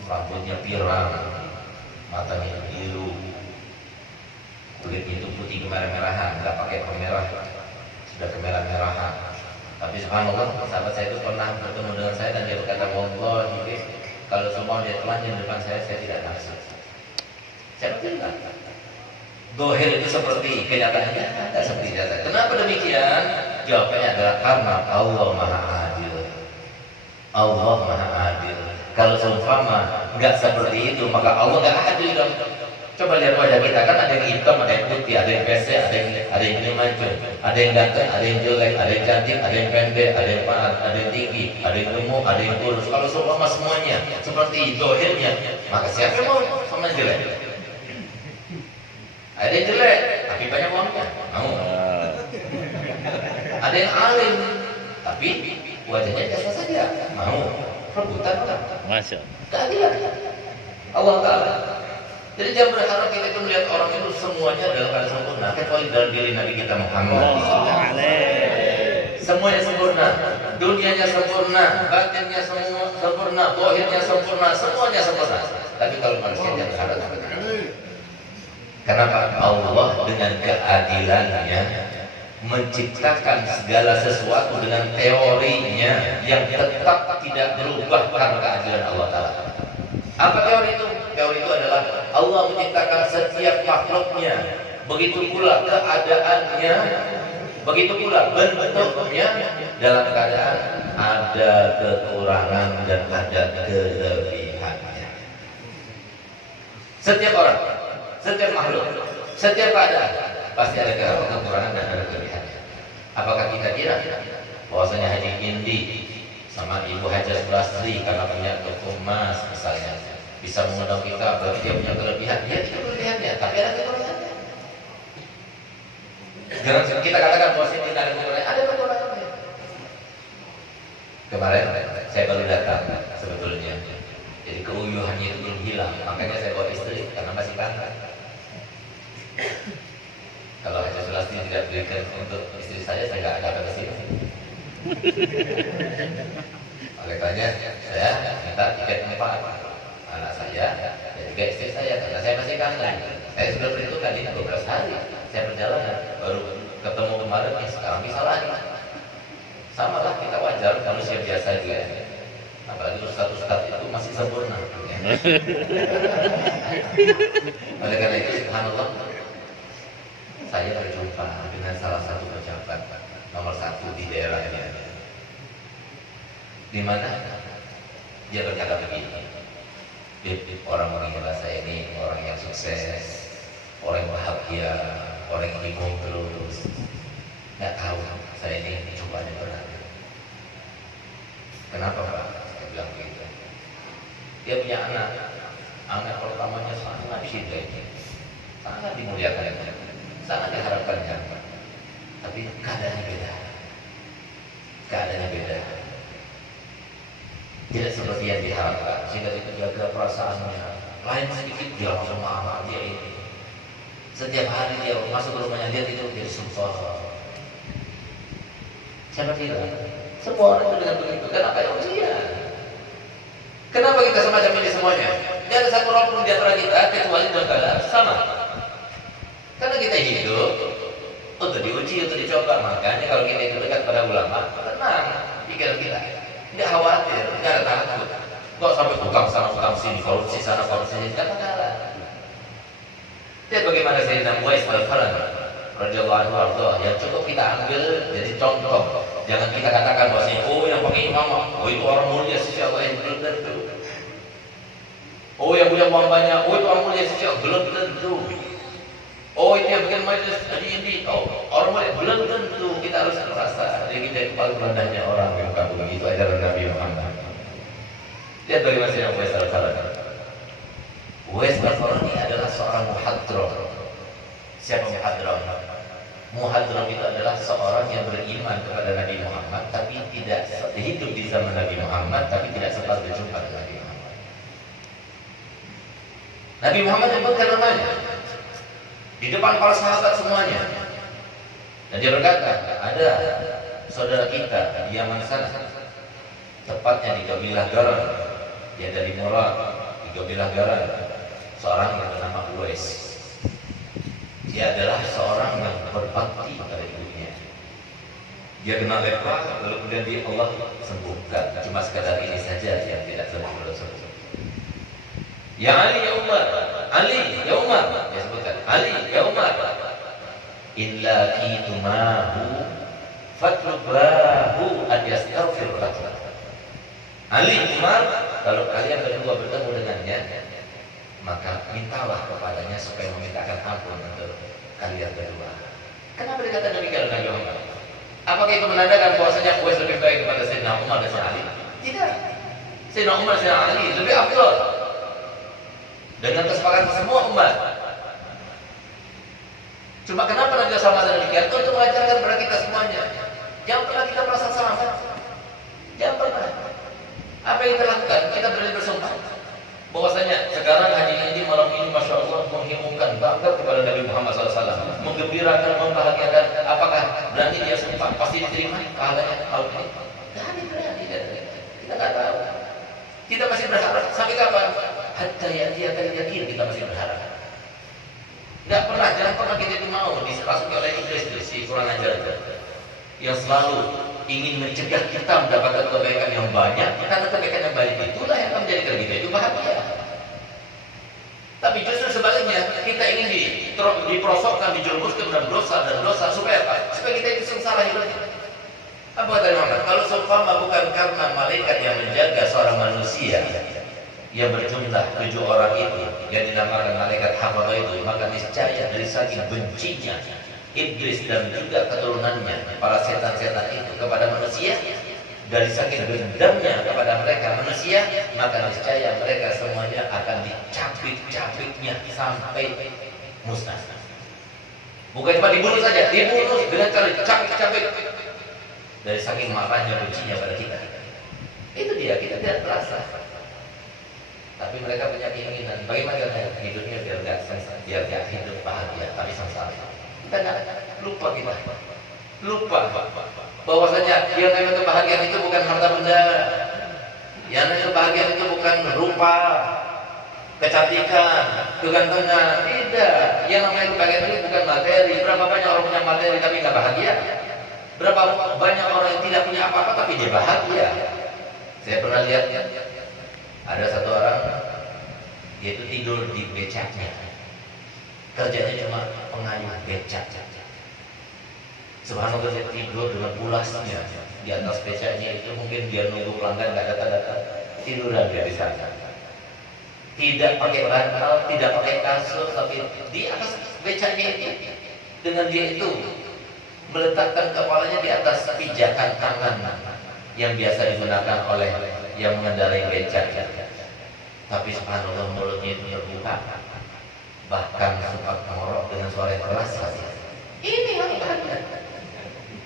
rambutnya pirang, matanya biru, kulitnya itu putih kemerah-merahan, nggak pakai pemerah, sudah kemerah-merahan. Tapi subhanallah, sahabat saya itu pernah bertemu dengan saya dan dia berkata, wallahi, kalau semua dia telanjang di depan saya tidak nafsu. Saya bilang, dohir itu seperti kenyataannya, tidak seperti nyata. Kenapa demikian? Jawabannya adalah karena Allah Maha Adil. Allah Maha Adil. Kalau seumpama nggak seperti itu, maka Allah nggak adil dong. Coba lihat wajah kita, kan ada yang hitam, ada yang putih, ada yang pesek, ada yang mancung, ada yang ganteng, ada yang jelek, ada yang cantik, ada yang pendek, ada yang panas, ada yang tinggi, ada yang gemuk, ada yang kurus. Kalau seumpama semuanya seperti dohirnya, maka siapa yang mau sama jelek? Ada yang jelek, tapi banyak uangnya, mau. Ada yang alim, tapi wajahnya biasa saja, mau. Rebutan kan? Masya. Keadilan Allah Taala. Jadi jangan berharap kita itu melihat orang itu semuanya dalam keadaan sempurna, kecuali dalam diri Nabi kita Muhammad. Semuanya sempurna, dunianya sempurna, batinnya semua sempurna, zahirnya sempurna, semuanya sempurna. Tapi kalau manusia jangan berharap seperti itu. Kenapa? Allah dengan keadilannya menciptakan segala sesuatu dengan teorinya yang tetap tidak berubah karena keadilan Allah Ta'ala. Apa teori itu? Teori itu adalah Allah menciptakan setiap makhluknya, begitu pula keadaannya, begitu pula bentuknya, dalam keadaan ada kekurangan dan ada kelebihannya. Setiap orang, setiap makhluk, setiap keadaan pasti ada kekurangan dan ada kelebihannya. Apakah kita kira bahwasanya Haji Indi sama Ibu Hajar Basri karena punya toko emas misalnya bisa mengundang kita, berarti dia punya kelebihan? Ya, tidak kelebihannya, tapi ada kekurangannya. Jangan kita katakan bahwa kita ada kekurangan, ada kekurangannya. Kemarin saya baru datang sebetulnya, jadi keuyuhannya itu belum hilang, makanya saya bawa istri karena masih kangen. Kalau Haji Sulasti tidak berikan untuk istri saya nggak akan ke sini. Oleh karena saya minta tiket 4 anak saya, jadi juga istri saya, karena saya masih kangen. Saya sudah perhitungkan ini 12 hari saya perjalanan, baru ketemu kemarin, sekarang bisa lagi. Sama lah, kita wajar kalau siap biasa juga. Apalagi ustaz-ustaz itu masih sempurna. Oleh karena itu, subhanallah, saya berjumpa dengan salah satu pejabat nomor 1 di daerahnya, di mana dia berkata begini, orang-orang yang saya ini orang yang sukses, orang yang bahagia, orang yang bingung terus, nggak tahu saya ini cobaan berat. Kenapa Pak? Saya bilang begitu. Dia punya anak pertamanya sangat dicintai, sangat dimuliakan, sangat diharapkannya, tapi keadaannya beda. Keadaannya beda. Tidak seperti yang diharapkan, sehingga dia jaga perasaannya. Lain sedikit dia langsung marah, dia ini. Setiap hari dia masuk ke rumahnya, dia tidur, dia sumpah. Siapa bilang? Semua orang itu dengan begitu. Kenapa yang ujian? Kenapa kita semacam ini semuanya? Tidak ada satu orang pun di antara kita kecuali dalam keadaan sama. Karena kita hidup untuk diuji, untuk dicoba. Makanya kalau kita itu dekat pada ulama, tenang pikiran kita. Tidak khawatir, tidak ada takut. Kok sampai hutang sana, hutang sini, korupsi sana, korupsi sini, tidak masalah. Lihat bagaimana Sayyidina Uwais al-Qarni radhiyallahu anhu, yang cukup kita ambil jadi contoh. Jangan kita katakan bahwasanya oh yang pakai imam, oh itu orang mulia sisi Allah, yang belum tentu. Oh yang punya uang banyak, oh itu orang mulia sisi Allah, belum tentu. Oh itu yang bikin majelis ini, oh orang mulia, belum tentu. Kita harus merasa diri kita yang paling rendahnya orang yang kamu begitu ajaran Nabi Muhammad. Lihat bagaimana Sayyidina Uwais al-Qarni. Uwais al-Qarni adalah seorang muhadram. Siapa muhadram? Muhadram itu adalah seorang yang beriman kepada Nabi Muhammad tapi tidak hidup di zaman Nabi Muhammad, tapi tidak sempat berjumpa dengan Nabi Muhammad. Nabi Muhammad menyebutkan namanya di depan para sahabat semuanya, dan dia berkata, ada saudara kita di Yaman sana, tepatnya di kabilah Garan, dia dari Murad, di kabilah Garan, seorang yang bernama Uwais. Dia adalah seorang yang berbakti pada ibunya. Dia kena lepra, lalu kemudian dia Allah sembuhkan. Cuma sekadar ini saja yang tidak sembuh. Ya Ali ya Umar, Ali ya Umar, dia sebutkan Ali ya Umar. Illa kitumahu fatrubahu an yastaghfir lakum. Ali Umar, kalau kalian berdua bertemu dengannya, maka mintalah kepadanya supaya memintakan ampun untuk kalian berdua. Kenapa dikatakan demikian Nabi Muhammad? Apakah itu menandakan bahwasanya Uwais lebih baik kepada Sayyidina Umar dan Sayyidina Ali? Tidak. Sayyidina Umar dan Sayyidina Ali lebih afdal dengan kesepakatan semua umat. Cuma kenapa Nabi sama demikian? Untuk mengajarkan kepada kita semuanya. Jangan pernah kita merasa salah. Jangan pernah. Apa yang kita lakukan? Kita berani bersumpah bahwasanya sekarang haji ini malam ini Masya Allah menghimungkan bangga kepada Nabi Muhammad SAW, menggembirakan, membahagiakan. Apakah berani dia sumpah pasti diterima pahalanya tahun ini? Berani. Kita nggak tahu. Kita masih berharap sampai kapan? Hatta ya'tiyakal yakin, kita masih berharap. Jangan pernah kita itu mau dirasuki oleh iblis, si kurang ajar yang selalu ingin mencegah kita mendapatkan kebaikan yang banyak, karena kebaikan yang banyak itulah yang akan menjadikan kita itu bahagia. Tapi justru sebaliknya, kita ingin diprosokkan, dijerumuskan dalam dosa supaya apa? Supaya kita itu sengsara hidupnya. Apa kata Muhammad? Kalau seumpama bukan karena malaikat yang menjaga seorang manusia yang berjumlah 7 orang itu yang dinamakan malaikat hafadha itu, maka niscaya dari saking bencinya iblis dan juga keturunannya para setan-setan itu kepada manusia, dari saking dendamnya kepada mereka manusia, maka niscaya mereka semuanya akan dicapik-capiknya sampai musnah. Bukan cuma dibunuh saja, dibunuh dengan cara dicapik-capik dari saking marahnya, bencinya pada kita. Itu dia, kita tidak terasa. Tapi mereka punya keinginan, bagaimana hidupnya biar gak hidup bahagia, tapi sengsara. Kita lupa bahwasanya yang namanya kebahagiaan itu bukan harta benda, yang namanya kebahagiaan itu bukan rupa, kecantikan, kegantengan. Tidak. Yang namanya kebahagiaan itu bukan materi. Berapa banyak orang punya materi tapi nggak bahagia? Berapa banyak orang yang tidak punya apa-apa tapi dia bahagia? Saya pernah lihat ada satu orang, dia itu tidur di becaknya. Kerjanya cuma pengayuh becak. Subhanallah, dia tidur dengan pulasnya di atas becaknya itu. Mungkin dia nunggu pelanggan nggak datang-datang, tiduran dia di sana. Tidak pakai bantal, tidak pakai kasur, tapi di atas becaknya itu. Dengan dia itu meletakkan kepalanya di atas pijakan tangan yang biasa digunakan oleh yang mengendarai becak. Tapi subhanallah, mulutnya itu terbuka, bahkan sempat ngorok dengan suara yang keras. Ini yang bahagia.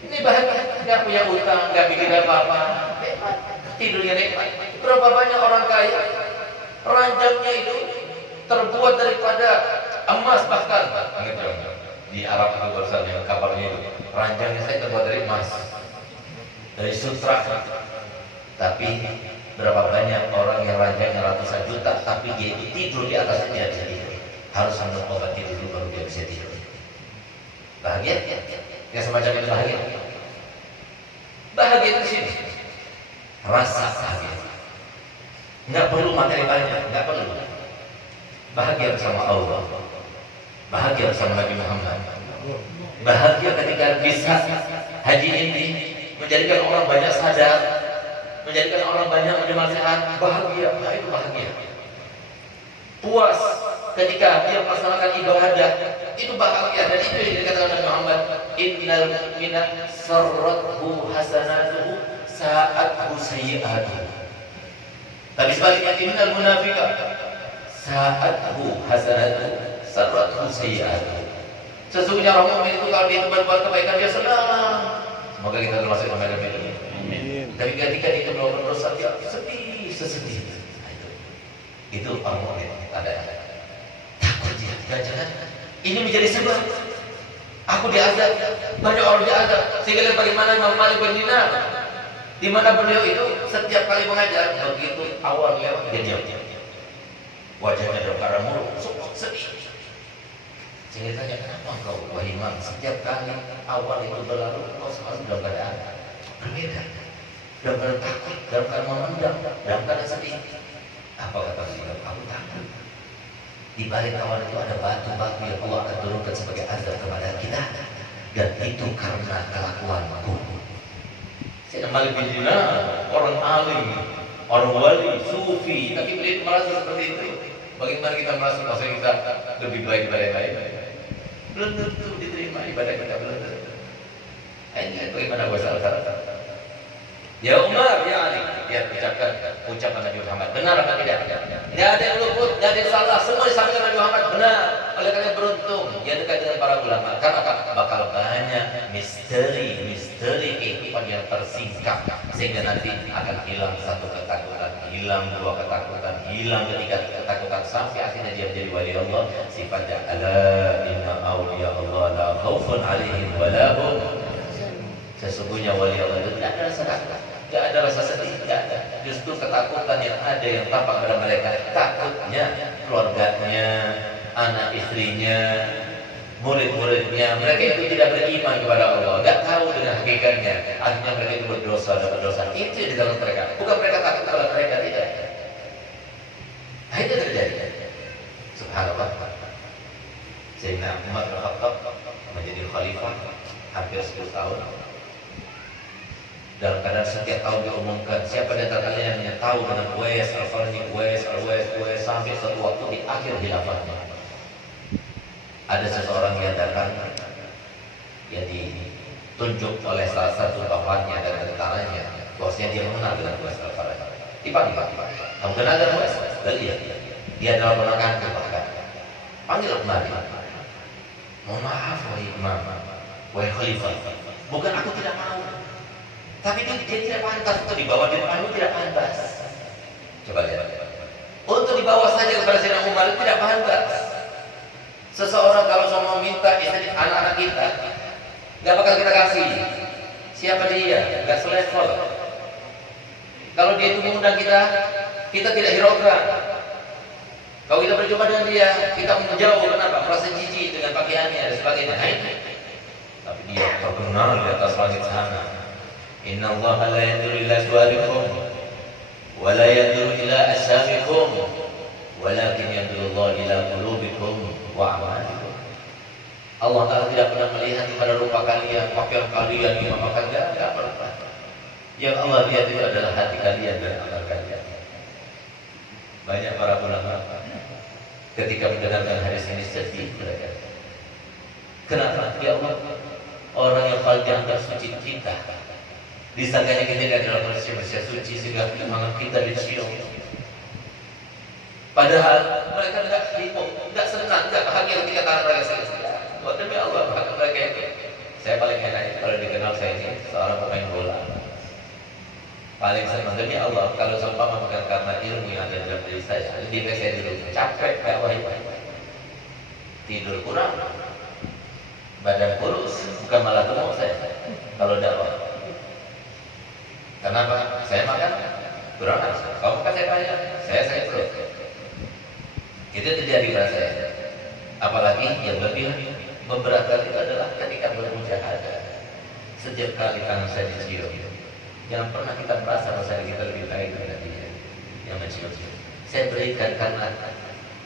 Ini bahagia, nggak punya utang, nggak bikin apa-apa, tidurnya nikmat. Berapa banyak orang kaya, ranjangnya itu terbuat daripada emas, bahkan di Arab itu barusan yang kabarnya itu ranjangnya saya terbuat dari emas, dari sutra. Tapi berapa banyak orang yang ranjangnya ratusan juta, tapi dia itu tidur di atasnya dia bisa tidur. Harus minum obat tidur dulu baru dia bisa tidur. Bahagia? Ya semacam itu bahagia. Bahagia itu sini, rasa bahagia. Nggak perlu materi banyak, nggak perlu. Bahagia bersama Allah, bahagia bersama Nabi Muhammad, bahagia ketika bisa haji ini menjadikan orang banyak sadar, menjadikan orang banyak mendengar nasihat. Bahagia, itu bahagia. Puas ketika dia melaksanakan ibadah, itu bahagia. Dan itu yang dikatakan Nabi Muhammad, innal mu'mina sarrathu hasanatuhu sa'athu sayyi'atuhu. Tapi sebaliknya, innal munafiqa sa'athu hasanatuhu sarrathu sayyi'atuhu. Sesungguhnya orang mukmin itu kalau dia berbuat kebaikan dia senang. Semoga kita termasuk orang mukmin. Amin. Tapi ketika dia melakukan dosa dia sedih, sesedih. Itu orang mukmin. Ada takut dia, jangan ini menjadi sebab aku diazab, banyak orang diazab. Sehingga lihat bagaimana Imam Malik bin Dinar, di mana beliau itu setiap kali mengajar, begitu awal lewat dia diam, wajahnya berdarah mulu, sedih. Sehingga tanya, kenapa kau wahai Imam setiap kali awal itu berlalu kau selalu dalam keadaan berbeda, dalam keadaan takut, dalam keadaan memendam, dalam keadaan sedih? Apa kata beliau? Aku takut di balik awal itu ada batu-batu yang Allah akan turunkan sebagai azab kepada kita, dan itu karena kelakuanku. Saya Malik bin Dinar, orang alim, orang wali, sufi, tapi beliau merasa seperti itu. Bagaimana kita merasa bahwa kita lebih baik daripada yang lain? Belum tentu diterima ibadah kita, belum tentu. Ini bagaimana bahasa Arab? Ya Umar, ya Ali, dia ucapan Nabi Muhammad, benar apa tidak? Tidak ada yang luput, tidak ada yang salah, semua disampaikan Nabi Muhammad benar. Oleh karena beruntung dia dekat dengan para ulama, karena apa? Bakal banyak misteri kehidupan yang tersingkap, sehingga nanti akan hilang satu ketakutan, hilang dua ketakutan, hilang ketiga ketakutan, sampai akhirnya dia menjadi wali Allah. Sifatnya ala inna awliya Allah la khaufun alaihim wa la hum. Sesungguhnya wali Allah itu tidak ada rasa takut, tidak ada rasa sedih, tidak ada. Justru ketakutan yang ada yang tampak pada mereka, takutnya keluarganya, anak istrinya, murid-muridnya. Mereka itu tidak beriman kepada Allah, tidak tahu dengan hakikatnya. Akhirnya mereka itu berdosa dan berdosa. Itu yang di dalam mereka. Bukan mereka takut kepada mereka, tidak. Itu terjadi. Subhanallah. Sayyidina Umar bin Khattab menjadi khalifah hampir 10 tahun. Dalam keadaan setiap tahun diumumkan siapa di antara kalian yang tahu dengan Uwais Al-Qarni, Uwais sampai suatu waktu di akhir khilafahnya ada seseorang yang datang yang ditunjuk oleh salah satu kawannya dan tentaranya bahwasanya dia mengenal dengan Uwais Al-Qarni. Dipanggil, kamu kenal dengan Uwais? Iya. Dia adalah ponakan bahkan. Panggil kembali. Mohon maaf wahai imam, wahai khalifah, bukan aku tidak mau, tapi dia tidak pantas untuk dibawa di depanmu, tidak pantas. Coba lihat. Untuk dibawa saja kepada Sayyidina Umar itu tidak pantas. Seseorang kalau mau minta istri anak-anak kita, nggak bakal kita kasih. Siapa dia? Nggak selevel. Kalau dia itu mengundang kita, kita tidak hiraukan. Kalau kita berjumpa dengan dia, kita menjauh, kenapa? Merasa jijik dengan pakaiannya dan sebagainya. Nah, ini. Tapi dia terkenal di atas langit sana. Inna Allah la yanzuru ila suwarikum wa la yanzuru ila asamikum walakin yanzuru Allah ila qulubikum wa a'malikum. Allah Ta'ala tidak pernah melihat kepada rupa kalian, pakaian kalian, imam kalian, tidak pernah. Yang Allah lihat itu adalah hati kalian dan amal kalian. Banyak para ulama ketika mendengarkan hadis ini sedih mereka. Kenapa? Ya Allah, orang yang paling dianggap suci kita, disangkanya kita tidak adalah manusia suci sehingga semangat kita dicium. Padahal mereka tidak senang, tidak bahagia ketika tangan mereka selesai. Buat demi Allah, bahkan mereka itu. Saya paling enak kalau dikenal saya ini seorang pemain bola. Paling senang demi Allah kalau seumpama bukan karena ilmu yang ada dalam diri saya. Jadi saya dulu capek kayak wahai. Tidur kurang, badan kurus, bukan malah gemuk saya kalau dakwah. Kenapa? Saya makan kurang nafsu. Kamu makan saya banyak, saya perut. Itu terjadi pada saya. Apalagi yang lebih memberatkan itu adalah ketika bermujahadah. Setiap kali tangan saya dicium, jangan pernah kita merasa bahwa kita lebih baik daripada dia yang mencium. Saya berikan karena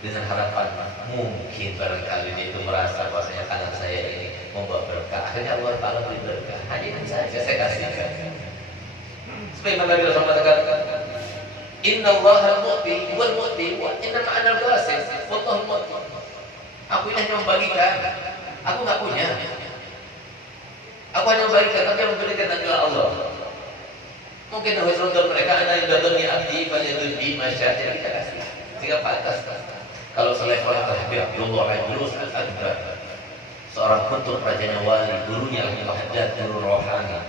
dengan harapan mungkin barangkali dia itu merasa bahwasanya tangan saya ini membawa berkah. Akhirnya Allah Ta'ala beri berkah. Hadirin saja saya kasihkan. Sebagaimana Nabi Rasul mengatakan, Inna Allah al-mu'ti wal mu'ti wa inna ma'ana al-qasim wallahu al-mu'ti. Aku ini hanya membagikan, aku nggak punya. Aku hanya membagikan, tapi yang memberikan adalah Allah. Mungkin dari mereka ada yang datangnya abdi pada lebih masyarakat kita kasih. Sehingga pantas. Kalau selevel Habib Abdullah Al-Burus Al-Akbar, seorang kutub rajanya wali, gurunya Al-Muhaddad, guru rohani,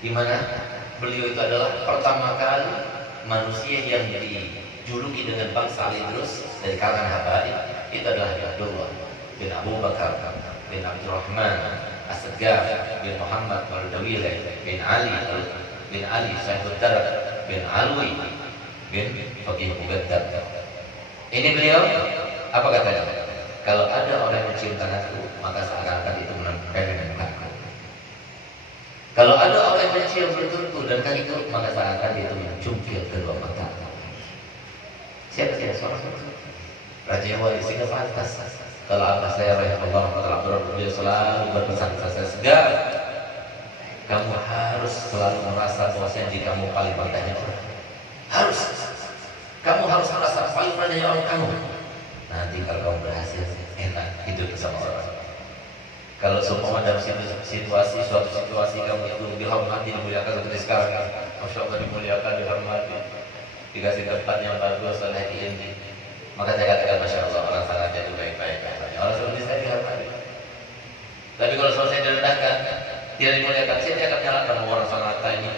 di mana beliau itu adalah pertama kali manusia yang dijuluki dengan bangsa Al-Idrus dari kalangan Habaib. Itu adalah Abdullah bin Abu Bakar bin Abdurrahman As-Segaf bin Muhammad Al-Dawilai bin Ali Syahid Darat bin Alwi bin Faqih Mugaddad. Ini beliau apa katanya? Kalau ada orang yang mencium tanganku, maka seakan-akan itu menempel mukaku. Kalau ada orang yang mencium lututku dan kakiku, maka seakan-akan itu mencungkil kedua mata. Siapa seorang Raja Wali sehingga pantas. Kalau abah saya rahimahullah ta'ala beliau selalu berpesan kepada saya, Segar, kamu harus selalu merasa bahwasanya diri kamu paling pandainya orang. Kamu harus merasa paling pandainya orang kamu. Nanti kalau kamu berhasil, enak hidup bersama orang. Kalau seumpama dalam suatu situasi kamu itu dihormati, dimuliakan seperti sekarang, Masya Allah dimuliakan, dihormati, dikasih tempat yang bagus oleh ini, maka saya katakan Masya Allah orang sangat itu baik-baik. Orang seperti saya dihormati. Tapi kalau saya direndahkan, tidak dimuliakan, saya tidak akan menyalahkan orang sangat ini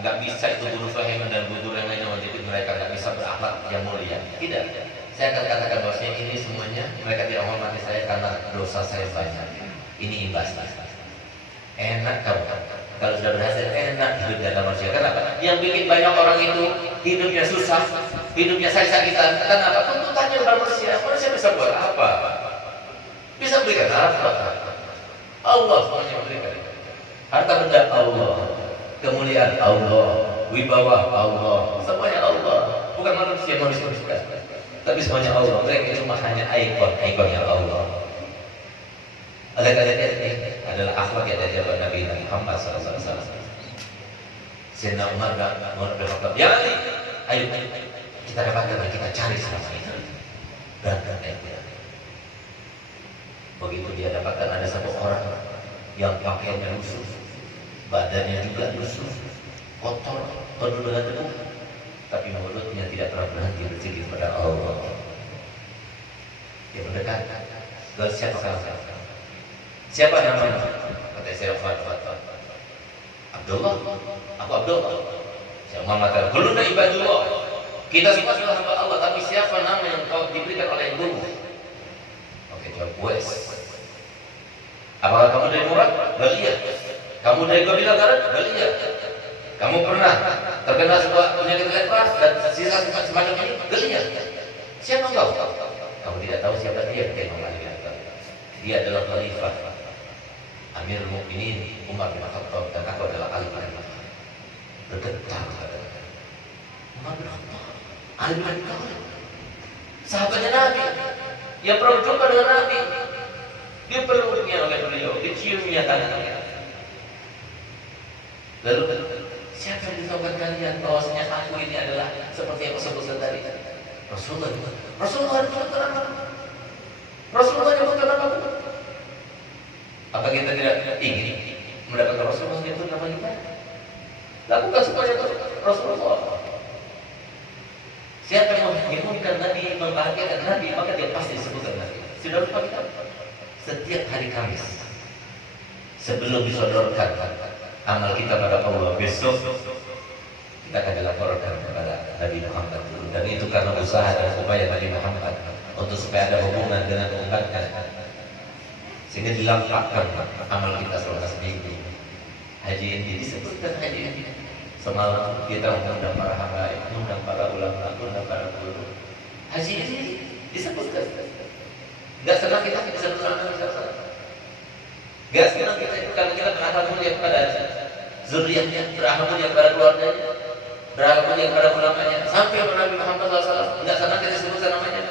nggak bisa itu guru Sohaiman dan guru yang lainnya menjadi mereka nggak bisa berakhlak yang mulia. Tidak. Saya akan katakan bahwasanya ini semuanya mereka tidak menghormati saya karena dosa saya banyak. Ini imbasnya. Enak kamu kalau sudah berhasil, enak hidup dalam manusia. Kenapa? Yang bikin banyak orang itu hidupnya susah, hidupnya sakit-sakitan. Kenapa? Tuntutannya pada manusia. Manusia bisa buat apa? Bisa berikan apa? Allah semuanya memberikan. Harta benda Allah, kemuliaan Allah, wibawa Allah, semuanya Allah. Bukan manusia bukan. Tapi semuanya Allah. Mereka itu hanya ikon yang Allah. Oleh karena ini adalah akhlak yang dari Nabi Muhammad SAW. Sayyidina Umar bin Khattab, ya Ali, ayo kita dapatkan, kita cari sama itu. Berangkat dia. Begitu dia dapatkan ada satu orang yang pakaiannya lusuh, badannya juga lusuh, kotor, penuh dengan debu, tapi mulutnya tidak pernah berhenti berzikir kepada Allah. Dia mendekat. Lalu siapa namanya? Kata saya Abdullah. Aku Abdullah. Saya mengatakan, "Kuluna ibadullah." Kita semua adalah hamba Allah, tapi siapa nama yang kau diberikan oleh ibumu? Oke, jawab Uwais. Apakah kamu dari Murad? Baliyah. Kamu dari kabilah Garut? Baliyah. Kamu pernah terkena sebuah penyakit lepra dan sisa semacam ini? Baliyah. Siapa engkau? Kamu tidak tahu siapa dia? Kata Imam Ali. Dia adalah Khalifah Amirul Mukminin Umar bin Khattab dan aku adalah Ali bin Abi Thalib. Bergetar katanya. Umar bin Khattab, Ali bin Abi Thalib, sahabatnya Nabi yang pernah berjumpa dengan Nabi. Dia peluknya oleh beliau, diciumnya tangannya. Lalu siapa yang ditahukan kalian bahwasanya aku ini adalah seperti yang aku sebutkan tadi? Rasulullah. Rasulullah menyebutkan nama. Rasulullah menyebutkan nama. Apa kita tidak ingin mendapatkan Rasulullah menyebutkan nama kita? Lakukan semuanya itu Rasulullah. Siapa yang menginginkan Nabi, membahagiakan Nabi, maka dia pasti disebutkan Nabi. Sudah lupa kita? Setiap hari Kamis sebelum disodorkan amal kita pada Allah, besok kita akan dilaporkan kepada Nabi Muhammad dulu. Dan itu karena usaha dan upaya Nabi Muhammad untuk supaya ada hubungan dengan umatnya, sehingga dilampahkan amal kita selama seminggu. Haji ini disebutkan haji ini. Semalam kita mengundang para habaib, mengundang para ulama, mengundang para guru. Haji ini disebutkan. Gak senang kita bisa bersama. Gak senang kita itu karena kita beramal mulia kepada zuriatnya, beramal mulia kepada keluarganya, beramal mulia kepada ulamanya, sampai Nabi Muhammad SAW. Gak senang kita sebutkan namanya.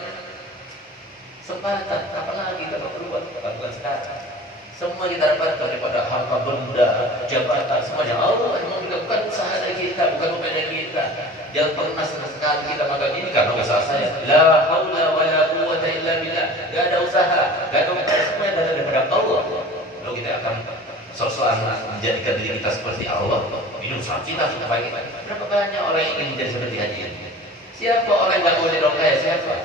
Sempatan, apalagi kita berbuat, bukan sekarang. Semua kita dapatkan daripada harta benda, jabatan, semuanya Allah yang bukan usaha dari kita, bukan upaya kita. Jangan pernah sekali kita makan ini karena usaha saya. La haula wa la quwwata illa billah. Gak ada usaha, gak ada upaya, semuanya daripada Allah. Lalu kita akan sok-sokan menjadikan diri kita seperti Allah. Ini usaha kita supaya kita. Berapa banyak orang yang ingin menjadi seperti haji ini? Siapa orang yang gak mau jadi orang kaya? Siapa?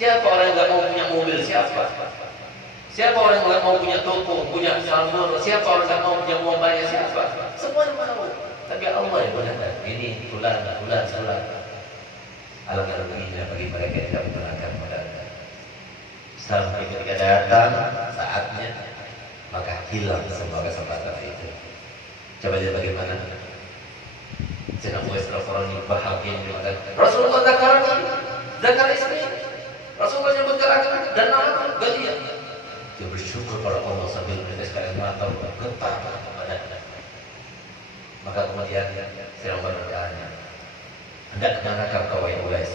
Siapa orang yang gak mau punya mobil? Siapa? Siapa orang yang nggak mau punya toko, punya sambur? Siapa orang yang nggak mau punya uang banyak? Siapa? Semua yang mau. Tapi Allah yang benar. Ini bulan. Alangkah ruginya bagi mereka yang tidak menggunakan modalnya. Sampai ketika datang saatnya, maka hilang semua kesempatan itu. Coba lihat bagaimana. Sayyidina Abu Bakar Al-Qarni bahagia mengatakan, Rasulullah zakar istri. Rasulullah menyebutkan anak dan nama Galia. Dia bersyukur pada Allah sambil meneteskan mata getar kepadanya. Maka kemudian saya bertanya, hendak menanyakan kau yang Uwais,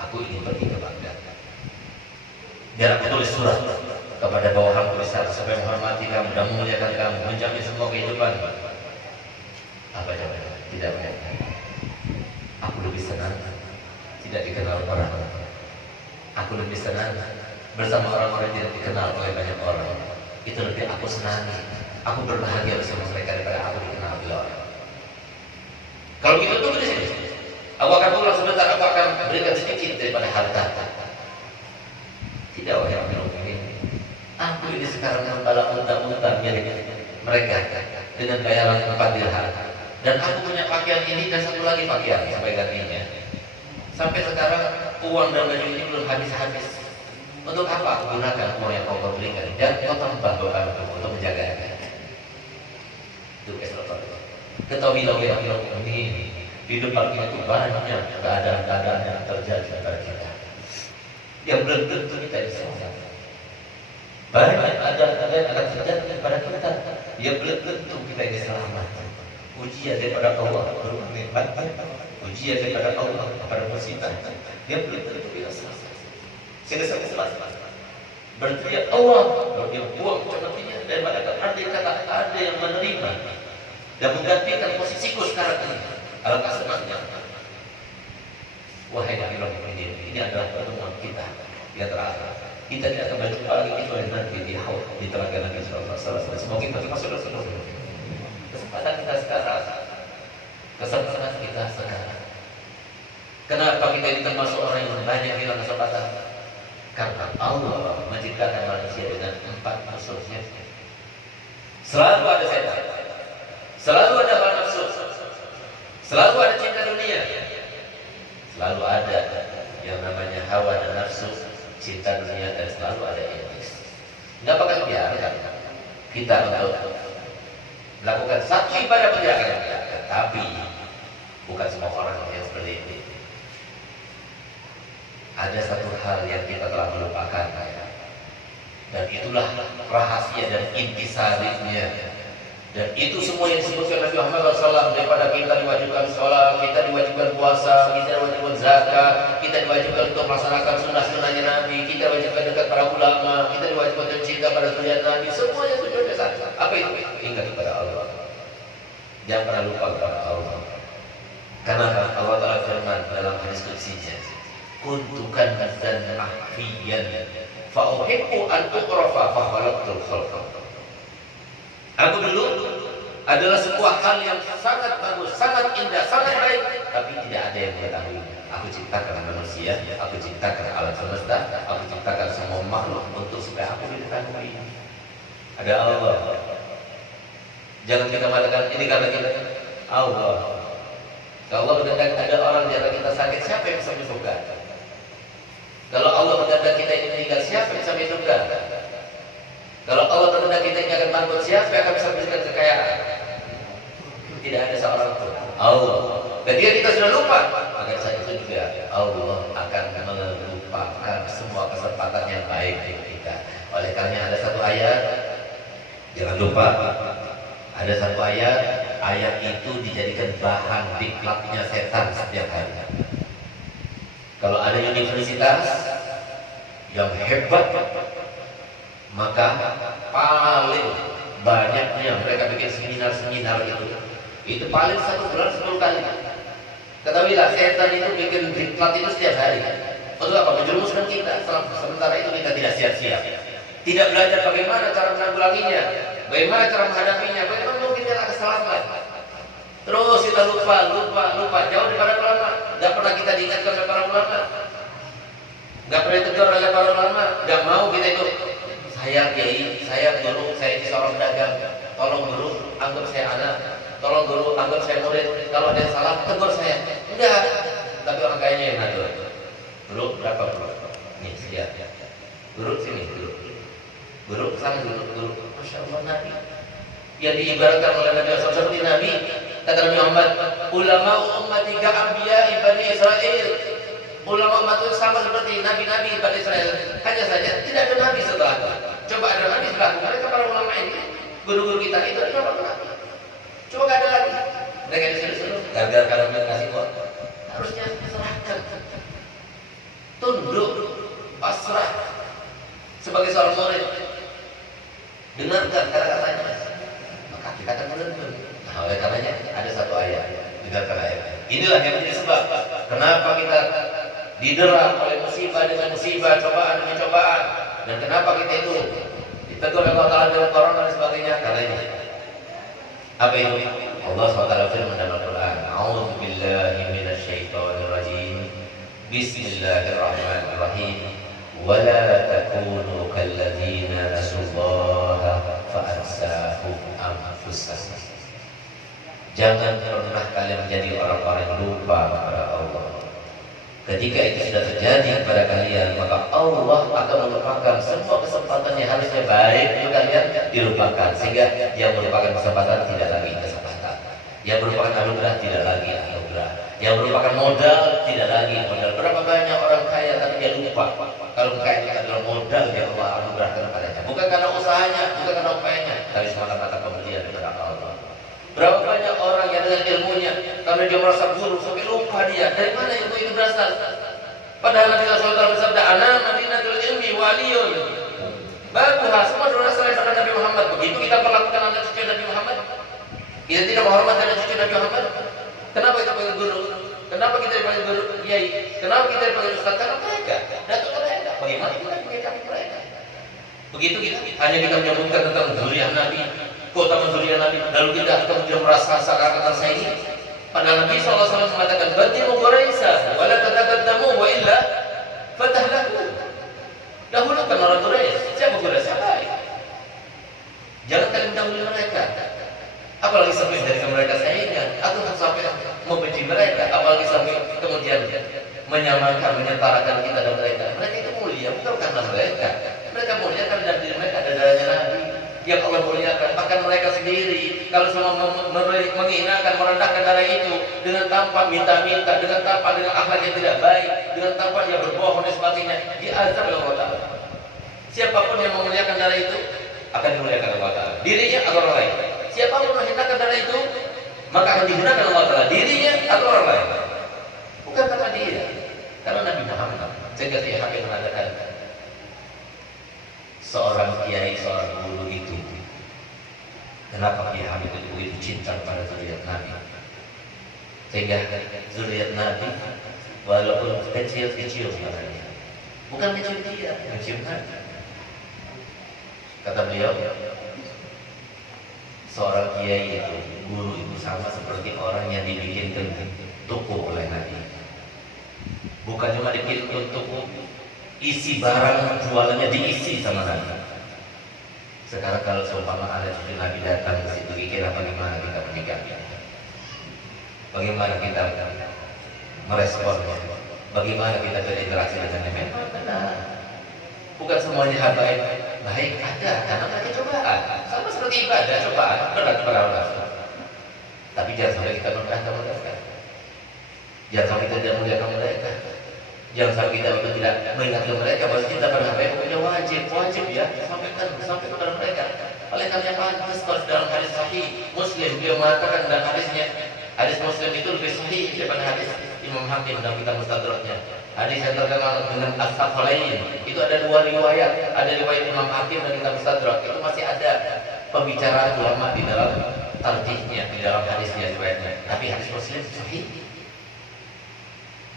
aku ingin pergi ke Baghdad. Biar aku tulis surat kepada bawahanku di sana supaya menghormati kamu dan memuliakan kamu, menjamin semua kehidupan. Apa jawabannya? Tidak banyak. Aku lebih senang tidak dikenal orang. Aku lebih senang bersama orang-orang yang tidak dikenal oleh banyak orang. Itu lebih aku senangi. Aku berbahagia bersama mereka daripada aku dikenal oleh orang. Kalau gitu tunggu di sini. Aku akan pulang sebentar. Aku akan berikan sedikit daripada harta. Tidak, wahai Amirul Mukminin. Aku ini sekarang membalap unta-unta milik mereka dengan bayaran 4 dirham. Dan aku punya pakaian ini dan satu lagi pakaian sampai gantinya. Sampai sekarang uang dan baju ini belum habis-habis. Untuk apa aku gunakan uang yang kau berikan dan kau tambah beban untuk menjaganya? Itu keseluruhan. Ketahuilah wahai Amirul Mukminin, di depan kita itu banyak keadaan-keadaan yang terjadi pada kita yang belum tentu kita bisa selamat. Banyak keadaan yang akan terjadi pada kita yang belum tentu kita ini selamat. Ujian daripada Allah berupa nikmat, ujian daripada Allah kepada musibah yang belum tentu kita selamat. Sehingga saya selamat berteriak Allah, lalu dia buang kematiannya daripada kata ada yang menerima dan menggantikan posisiku sekarang ini. Alangkah senangnya. Wahai Amirul Mukminin, ini adalah pertemuan kita yang terakhir. Kita tidak akan berjumpa lagi kecuali nanti di haud di telaga Nabi Sallallahu Alaihi Wasallam. Semoga kita termasuk dalam kesempatan kita sekarang. Kesempatan kita sekarang. Kenapa kita ini termasuk orang yang banyak hilang kesempatan? Karena Allah menciptakan manusia dengan 4 musuhnya. Selalu ada setan, selalu ada hawa nafsu, selalu ada cinta dunia, selalu ada yang namanya hawa dan nafsu, cinta dunia, dan selalu ada iblis. Nggak bakal biarkan kita untuk melakukan satu ibadah penjagaan, tapi bukan semua orang yang seperti ini. ada satu hal yang kita telah melupakan, dan itulah rahasia dan intisarinya. Dan itu semua yang disebutkan Nabi Muhammad SAW, daripada kita diwajibkan sholat, kita diwajibkan puasa, kita diwajibkan zakat, kita diwajibkan untuk melaksanakan sunnah-sunnahnya Nabi, kita diwajibkan dekat para ulama, kita diwajibkan untuk cinta pada zuriat Nabi. Semuanya tujuannya satu. Apa itu? Ingat kepada Allah. Jangan pernah lupa kepada Allah. Karena Allah Ta'ala firman dalam hadis qudsinya, kuntukan dan ahfiyan fa'uhibbu an uqrafa fa'khalaqtul khalqa. Aku dulu adalah sebuah hal yang sangat bagus, sangat indah, sangat baik, tapi tidak ada yang mengetahuinya. Aku ciptakan manusia, aku ciptakan alam semesta, aku ciptakan semua makhluk untuk supaya aku diketahui. Ada Allah. Jangan kita mengatakan ini karena kita Allah. Kalau Allah berkehendak ada orang di antara kita sakit, siapa yang bisa menyembuhkan? Kalau Allah berkehendak kita ini meninggal, siapa yang bisa menyembuhkan? Kalau Allah berkehendak kita ini akan bangkrut, siapa yang akan bisa memberikan kekayaan? Tidak ada seorang pun. Allah. Ketika kita sudah lupa, maka saat itu juga Allah akan melupakan semua kesempatan yang baik bagi kita. Oleh karena ada satu ayat, jangan lupa, ada satu ayat itu dijadikan bahan diklatnya setan setiap hari. Kalau ada universitas yang hebat, maka paling banyaknya mereka bikin seminar-seminar itu paling 1 bulan 10 kali. Ketahuilah setan itu bikin diklat itu setiap hari. Untuk apa? Menjerumuskan kita. Sementara itu kita tidak siap-siap, tidak belajar bagaimana cara menanggulanginya, bagaimana cara menghadapinya, bagaimana mungkin kita kesalahan. Terus kita lupa jauh daripada ulama. Gak pernah kita diingatkan oleh para ulama, gak pernah ditegur oleh para ulama. Gak mau kita itu, saya kiai, saya guru, saya ini seorang pedagang, tolong guru anggap saya anak, tolong guru anggap saya murid, kalau ada yang salah tegur saya. Enggak, tapi orang kayaknya yang ngatur. Guru berapa guru? Nih sekian. Guru sini, guru kesana, guru. Masya Allah, Nabi yang diibaratkan oleh Nabi seperti Nabi. Kata Nabi Muhammad, ulama umat 3 anbiya Bani Israel. Ulama umat itu sama seperti nabi-nabi Bani Israel. Hanya saja tidak ada nabi setelah itu. Coba ada nabi setelah itu. Mereka para ulama ini, guru-guru kita itu adalah nabi. Coba gak ada lagi. Mereka disuruh gagal karena mereka kasih kuat. Harusnya serahkan, tunduk, pasrah sebagai seorang murid. Dengarkan kata-katanya, maka kita akan menerima. Nah, oleh karenanya ada satu ayat, dengarkan ayat. Inilah yang menjadi sebab kenapa kita didera oleh musibah dengan musibah, cobaan dengan cobaan, dan kenapa kita itu ditegur oleh Allah Ta'ala dalam Quran dan sebagainya. Karena ini apa itu? Allah SWT firman dalam Al-Quran, A'udzu billahi minasyaitonir rajim, Bismillahirrahmanirrahim, wa la takunu kalladzina nasullaha fa ansahum anfusahum. Jangan pernah kalian menjadi orang-orang yang lupa kepada Allah. Ketika itu sudah terjadi kepada kalian, maka Allah akan melupakan semua kesempatan yang harusnya baik untuk kalian dilupakan, sehingga yang merupakan kesempatan tidak lagi kesempatan, yang merupakan anugerah tidak lagi anugerah, yang merupakan modal tidak lagi modal. Berapa banyak orang kaya tapi dia lupa kalau kekayaan itu adalah modal yang Allah anugerahkan kepadanya, bukan karena usahanya, bukan karena upayanya, tapi semata-mata pemberian dari Allah. Berapa banyak orang yang dengan ilmunya, karena dia merasa guru sampai lupa dia dari mana ilmu itu berasal. Padahal Nabi SAW bersabda, "Ana madinatul ilmi waliyun." Bagus, semua berasal dari Nabi Muhammad. Begitu kita perlakukan anak cucu Nabi Muhammad, kita tidak menghormati anak cucu Nabi Muhammad. Kenapa kita panggil guru? Kenapa kita dipanggil guru kiai? Kenapa kita dipanggil ustaz? Karena mereka, datuk mereka. Bagaimana kita menyikapi mereka? Begitu kita hanya kita menyebutkan tentang zuriyah Nabi, keutamaan zuriyah Nabi, lalu kita kemudian merasa seakan-akan saya ini. Padahal Nabi SAW mengatakan, "Qaddimu Quraisy wa la tataqaddamu wa illa fatahlahu." Dahulukan orang Quraisy. Siapa Quraisy? Siapa? Jangan kalian mendahului mereka. Apalagi sampai dari mereka saingan, atau sampai membenci mereka, apalagi sampai kemudian menyamakan, menyetarakan kita dan mereka. Mereka itu mulia bukan karena mereka mulia karena dari diri mereka ada darahnya Nabi yang Allah muliakan. Bahkan mereka sendiri kalau semua menghinakan, merendahkan darah itu dengan tanpa minta-minta, dengan tanpa dengan akhlak yang tidak baik, dengan tanpa dia berbohong dan sebagainya, diazab oleh Allah Ta'ala. Siapapun yang memuliakan darah itu akan dimuliakan Allah Ta'ala, dirinya atau orang lain. Siapapun menghinakan darah itu maka akan digunakan Allah Ta'ala, dirinya atau orang lain. Bukan karena dia, karena Nabi Muhammad. Sehingga Kiai Hamid mengatakan, seorang kiai, seorang guru itu, kenapa Kiai Hamid itu begitu cinta pada zuriat Nabi? Sehingga zuriat Nabi walaupun kecil-kecil sebenarnya, bukan kecil dia, kecil Nabi. Kata beliau, seorang kiai itu, guru itu sama seperti orang yang dibikinkan toko oleh Nabi. Bukan cuma dibikin untuk isi barang jualannya diisi sama Nabi. Sekarang kalau seumpama ada cucu Nabi datang ke situ, kira bagaimana kita menyikapinya? Bagaimana kita meresponnya? Bagaimana kita berinteraksi dengannya? Memang benar. Bukan semuanya habaib baik, ada karena mereka cobaan. Sama seperti ibadah, cobaan berat pada Allah. Tapi jangan sampai kita merendahkan mereka. Jangan sampai kita tidak muliakan mereka. Jangan sampai kita itu tidak mengingatkan mereka bahwa kita berhabaib punya wajib ya sampai kepada mereka. Oleh karena pantas kalau dalam hadis sahih Muslim beliau mengatakan dalam hadisnya, hadis Muslim itu lebih sahih daripada hadis Imam Hakim dalam kitab Mustadraknya. Hadis yang terkenal dengan As-Sakhalain itu ada dua riwayat, ada riwayat Imam Hakim dan kitab Mustadrak. Itu masih ada pembicaraan ulama di dalam tarjihnya, di dalam hadisnya riwayatnya. Tapi hadis Muslim sahih.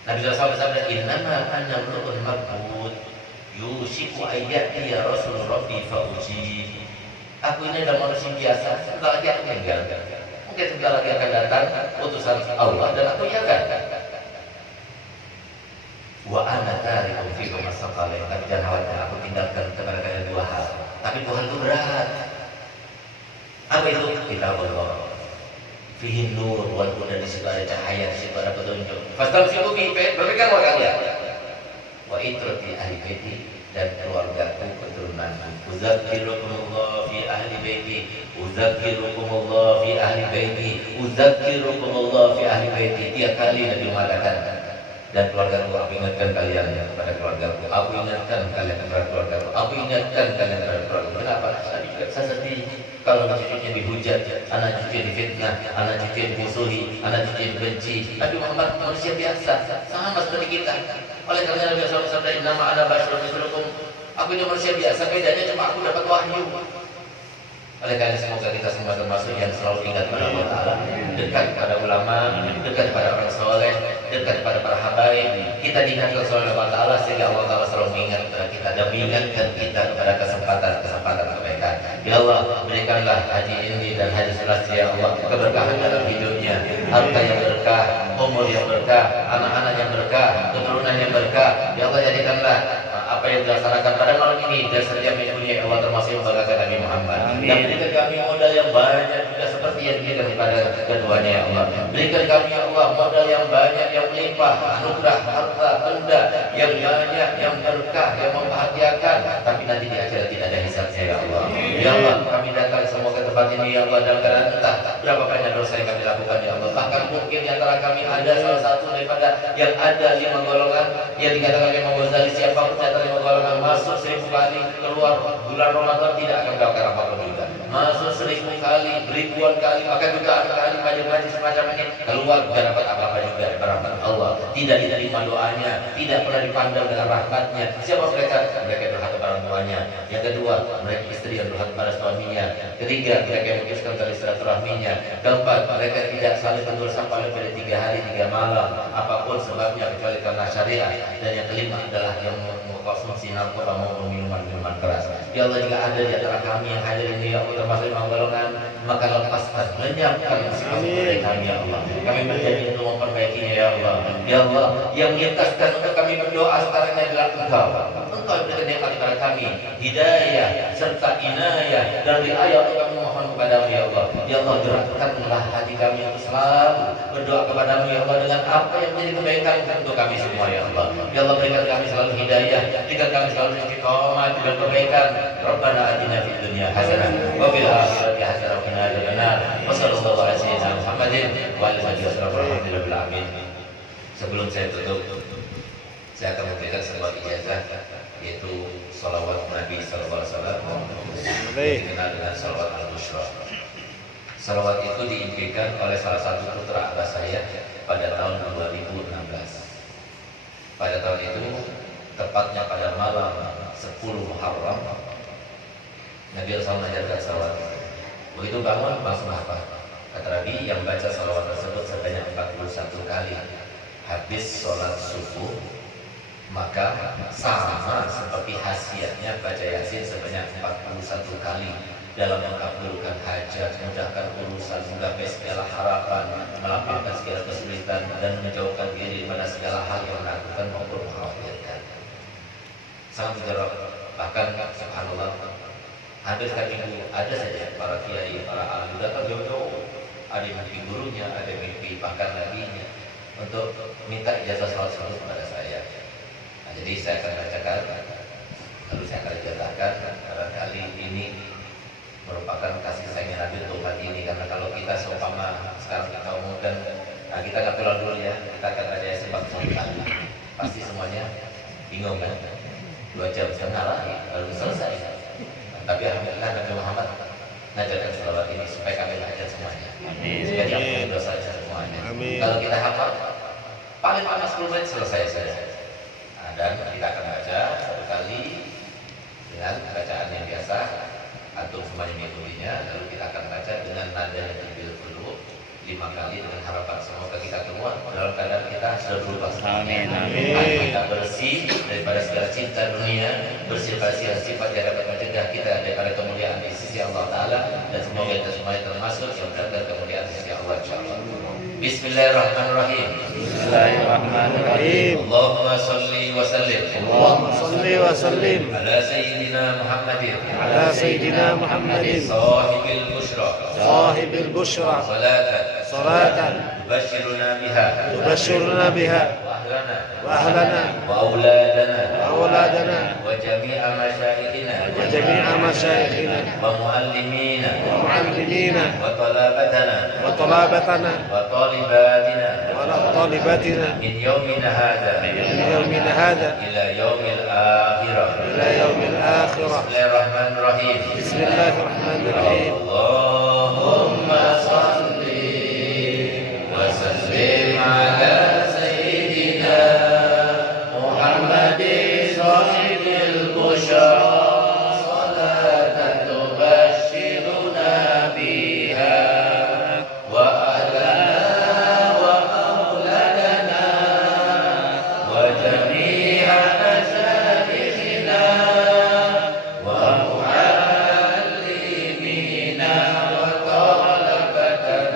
Nabi SAW bersabda, "Innama ana mru'un mab'ud yushiku ayyati ya Rasul Rabbi fa'uji." Aku ini adalah manusia biasa, sebentar lagi aku meninggal. Mungkin sebentar lagi akan datang utusan Allah dan aku iakan. Wa ana tarikum fikum as-saqalain. Tapi jangan khawatir, aku tinggalkan kepada kalian dua hal. Tapi dua hal itu berat. Apa itu? Kitabullah. Fihi nur wal huda, di situ ada cahaya, di situ ada petunjuk. Fastamsiku bihi, berpeganglah kalian. Wa itrati ahli baiti, dan keluargaku, keturunanku. Uzakkirukumullah fi ahli baiti, uzakkirukumullah fi ahli baiti, uzakkirukumullah fi ahli baiti. Tiap kali Nabi mengatakan, dan keluargaku, aku ingatkan kalian kepada keluargaku, aku ingatkan kalian kepada keluargaku, aku ingatkan kalian kepada keluargaku. Kenapa? Tadi juga saya sedih kalau cucunya dihujat, anak cucunya difitnah, anak cucunya dimusuhi, anak cucunya dibenci. Nabi Muhammad manusia biasa, sama seperti kita. Oleh karena Nabi SAW bersabda, "Innama ana basyarun mithlukum." Aku ini manusia biasa, bedanya cuma aku dapat wahyu. Oleh karena semoga kita semua termasuk yang selalu ingat pada Allah Ta'ala, dekat pada ulama, dekat pada orang soleh, dekat pada para habaib. Kita diingatkan oleh Allah Ta'ala sehingga Allah Ta'ala selalu mengingat kepada kita dan mengingatkan kita kepada kesempatan kebaikan. Ya Allah, berikanlah haji ini dan haji selasih, ya Allah, keberkahan dalam hidupnya, harta yang berkah, umur yang berkah, anak-anak yang berkah, keturunan yang berkah. Ya Allah, jadikanlah apa yang dilaksanakan pada malam ini dan setiap minggunya, Allah, termasuk yang membanggakan Nabi Muhammad. Dan berikan kami modal yang banyak juga seperti yang diberikan kepada keduanya, ya Allah. Berikan kami, ya Allah, modal yang banyak, yang melimpah, anugerah, harta, benda yang banyak, yang berkah, yang membahagiakan. Tapi nanti di akhirat tidak ada hisabnya, ya Allah. Ya Allah, kami datang semua ke tempat ini, ya Allah, dalam keadaan entah berapa banyak dosa yang kami lakukan, ya Allah. Bahkan mungkin di antara kami ada salah satu daripada yang ada 5 golongan yang dikatakan Imam Ghazali, siapapun di antara 5 golongan masuk 1000 kali, keluar bulan Ramadan tidak akan mendapatkan apa-apa juga. Masuk 1000 kali, ribuan kali, bahkan jutaan kali majlis semacam ini, keluar tidak dapat apa-apa juga dari rahmat Allah. Tidak diterima doanya, tidak pernah dipandang dengan rahmatnya. Siapa mereka? Mereka yang berhati pada orang tuanya. Yang kedua, mereka istri yang berhati pada suaminya. Ketiga, mereka yang memutuskan tali silaturahminya. Keempat, mereka tidak saling berdoa sampai lebih dari 3 hari 3 malam, apapun sebabnya kecuali karena syariat. Dan yang kelima adalah yang mengkonsumsi narkoba maupun minuman keras. Ya Allah, jika ada di antara kami yang hadir ini, ya Allah, termasuk Imam golongan, maka lepaskan, lenyapkan sikap kami, ya Allah. Kami berjanji untuk memperbaikinya, ya Allah. Ya Allah, yang mengingatkan untuk kami berdoa berdoa sekarang adalah Engkau berikan nikmat kepada kami hidayah serta inayah dan riayah untuk kami mohon kepadamu ya Allah. Ya Allah, gerakkanlah hati kami untuk selalu berdoa kepadamu ya Allah dengan apa yang menjadi kebaikan untuk kami semua ya Allah. Ya Allah, berikan kami selalu hidayah, berikan kami selalu istiqomah dan kebaikan. Rabbana atina fid dunya hasanah wa fil akhirati hasanah wa qina adzabannar. Wa sallallahu ala sayyidina Muhammadin wa ala alihi wasallam. Sebelum saya tutup, saya akan memberikan sebuah ijazah, yaitu salawat Nabi Sallallahu Alaihi Wasallam, dikenal dengan salawat al-Bushra. Salawat itu diimpikan oleh salah satu putra abah saya pada tahun 2016. Pada tahun itu, tepatnya pada malam 10 Muharram, Nabi SAW mengajarkan salawat. Begitu bangun, langsung apa? Kata Nabi, yang baca salawat tersebut sebanyak 41 kali habis sholat subuh, maka sama seperti khasiatnya baca Yasin sebanyak 41 kali dalam mengabulkan hajat, mudahkan urusan, menggapai segala harapan, melapangkan segala kesulitan, dan menjauhkan diri dari segala hal yang menakutkan maupun mengkhawatirkan. Sangat mujarab. Bahkan subhanallah, hampir setiap minggu ada saja para kiai, para alim datang jauh-jauh, ada yang mimpi gurunya, ada yang mimpi bahkan nabinya, untuk minta ijazah salat subuh kepada saya. Nah, jadi saya akan bacakan, lalu saya akan ijazahkan. Barangkali ini merupakan kasih sayang Nabi untuk umat ini, karena kalau kita seumpama sekarang kita umumkan, nah kita nggak pulang dulu ya, kita akan baca sebab kali, pasti semuanya bingung kan, 2,5 jam lalu selesai. Nah, tapi alhamdulillah Nabi Muhammad ngajarkan salawat ini supaya kami belajar semuanya, supaya diampuni dosanya semuanya. Kalau kita hafal, paling lama 10 menit selesai saja. Nah, dan kita akan baca satu kali dengan bacaan yang biasa, antum semuanya mengikutinya. Lalu kita akan baca dengan nada yang terbil dulu 5 kali dengan harapan semoga kita keluar dalam keadaan kita sudah berubah. Amin. Amin. Kita bersih daripada segala cinta dunia, bersih daripada segala sifat yang dapat mencegah kita daripada kemuliaan di sisi Allah Taala, dan semoga kita semuanya termasuk yang mendapat kemuliaan di sisi Allah Insyaallah. Bismillahirrahmanirrahim. Bismillahirrahmanirrahim. Allahumma salli wa sallim. Allahumma salli wa sallim Ala sayyidina Muhammadin. ala sayyidina Muhammadin Sahibil bushra. sahibil bushra salatan Tubashiruna biha. tubashshiruna biha Wa ahlana. wa ahlana Wa auladana. wa auladana Wa jami'a masyayikhina. wa jami'a masyayikhina Wa muallimina. wa muallimina Wa talabatana. wa talabatana Wa talibatina. wa talibatina Min yawmina hadha. min yawmina hadha Ila yawmil akhirah. ila yaumil akhirah. Bismillahirrahmanirrahim. Bismillahirrahmanirrahim. Allahumma salli wa sallim ala sayyidina Muhammadin sahibil bushra salatan tubashshiruna biha wa ahlana wa auladana wa jami'a masyayikhina wa muallimina wa talabatana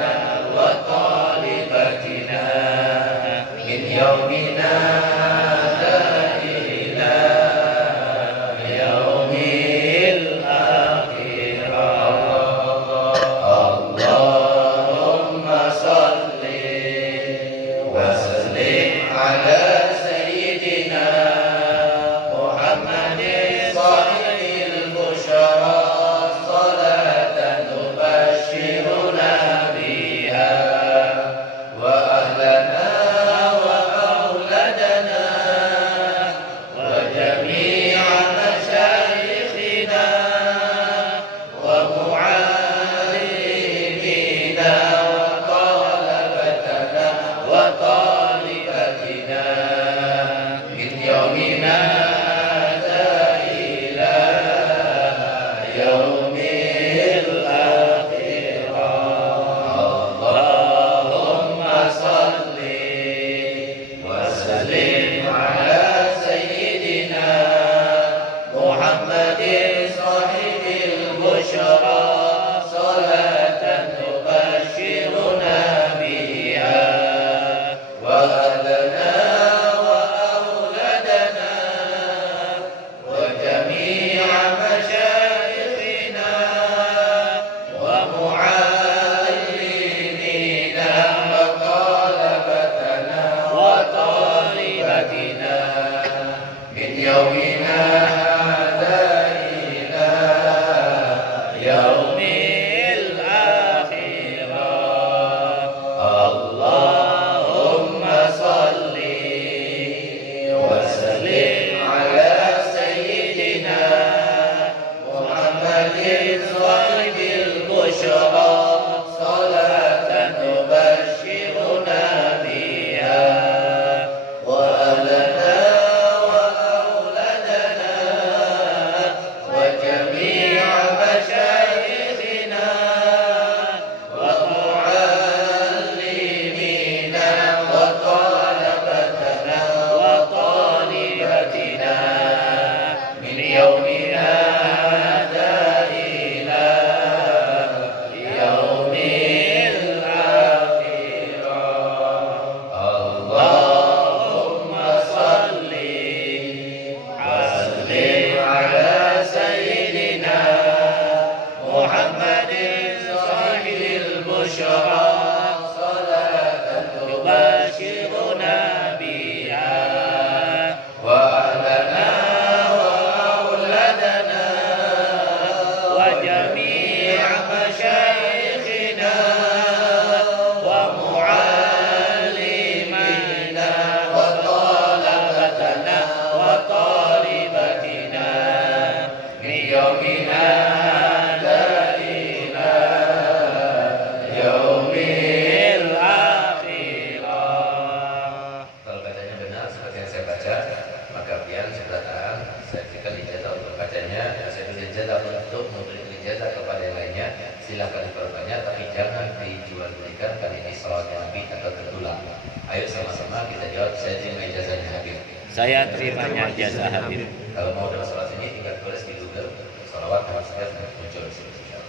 Silahkan diperbanyak, tapi jangan dijual belikan. Kali ini salawatnya Nabi atau tertulang. Ayo sama-sama kita jawab. Saya terima ijazahnya Habib. Saya terimanya ijazah Habib. Kalau mau dalam salat ini tinggal tulis di Google salawat Habib Setiap muncul di sini.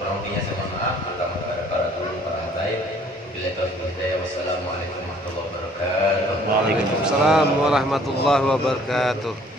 Kurang lebihnya saya mohon maaf, terutama kepada para guru, para habaib. Bila taufiq hidayah, wassalamualaikum warahmatullahi wabarakatuh. Waalaikumsalam warahmatullahi wabarakatuh.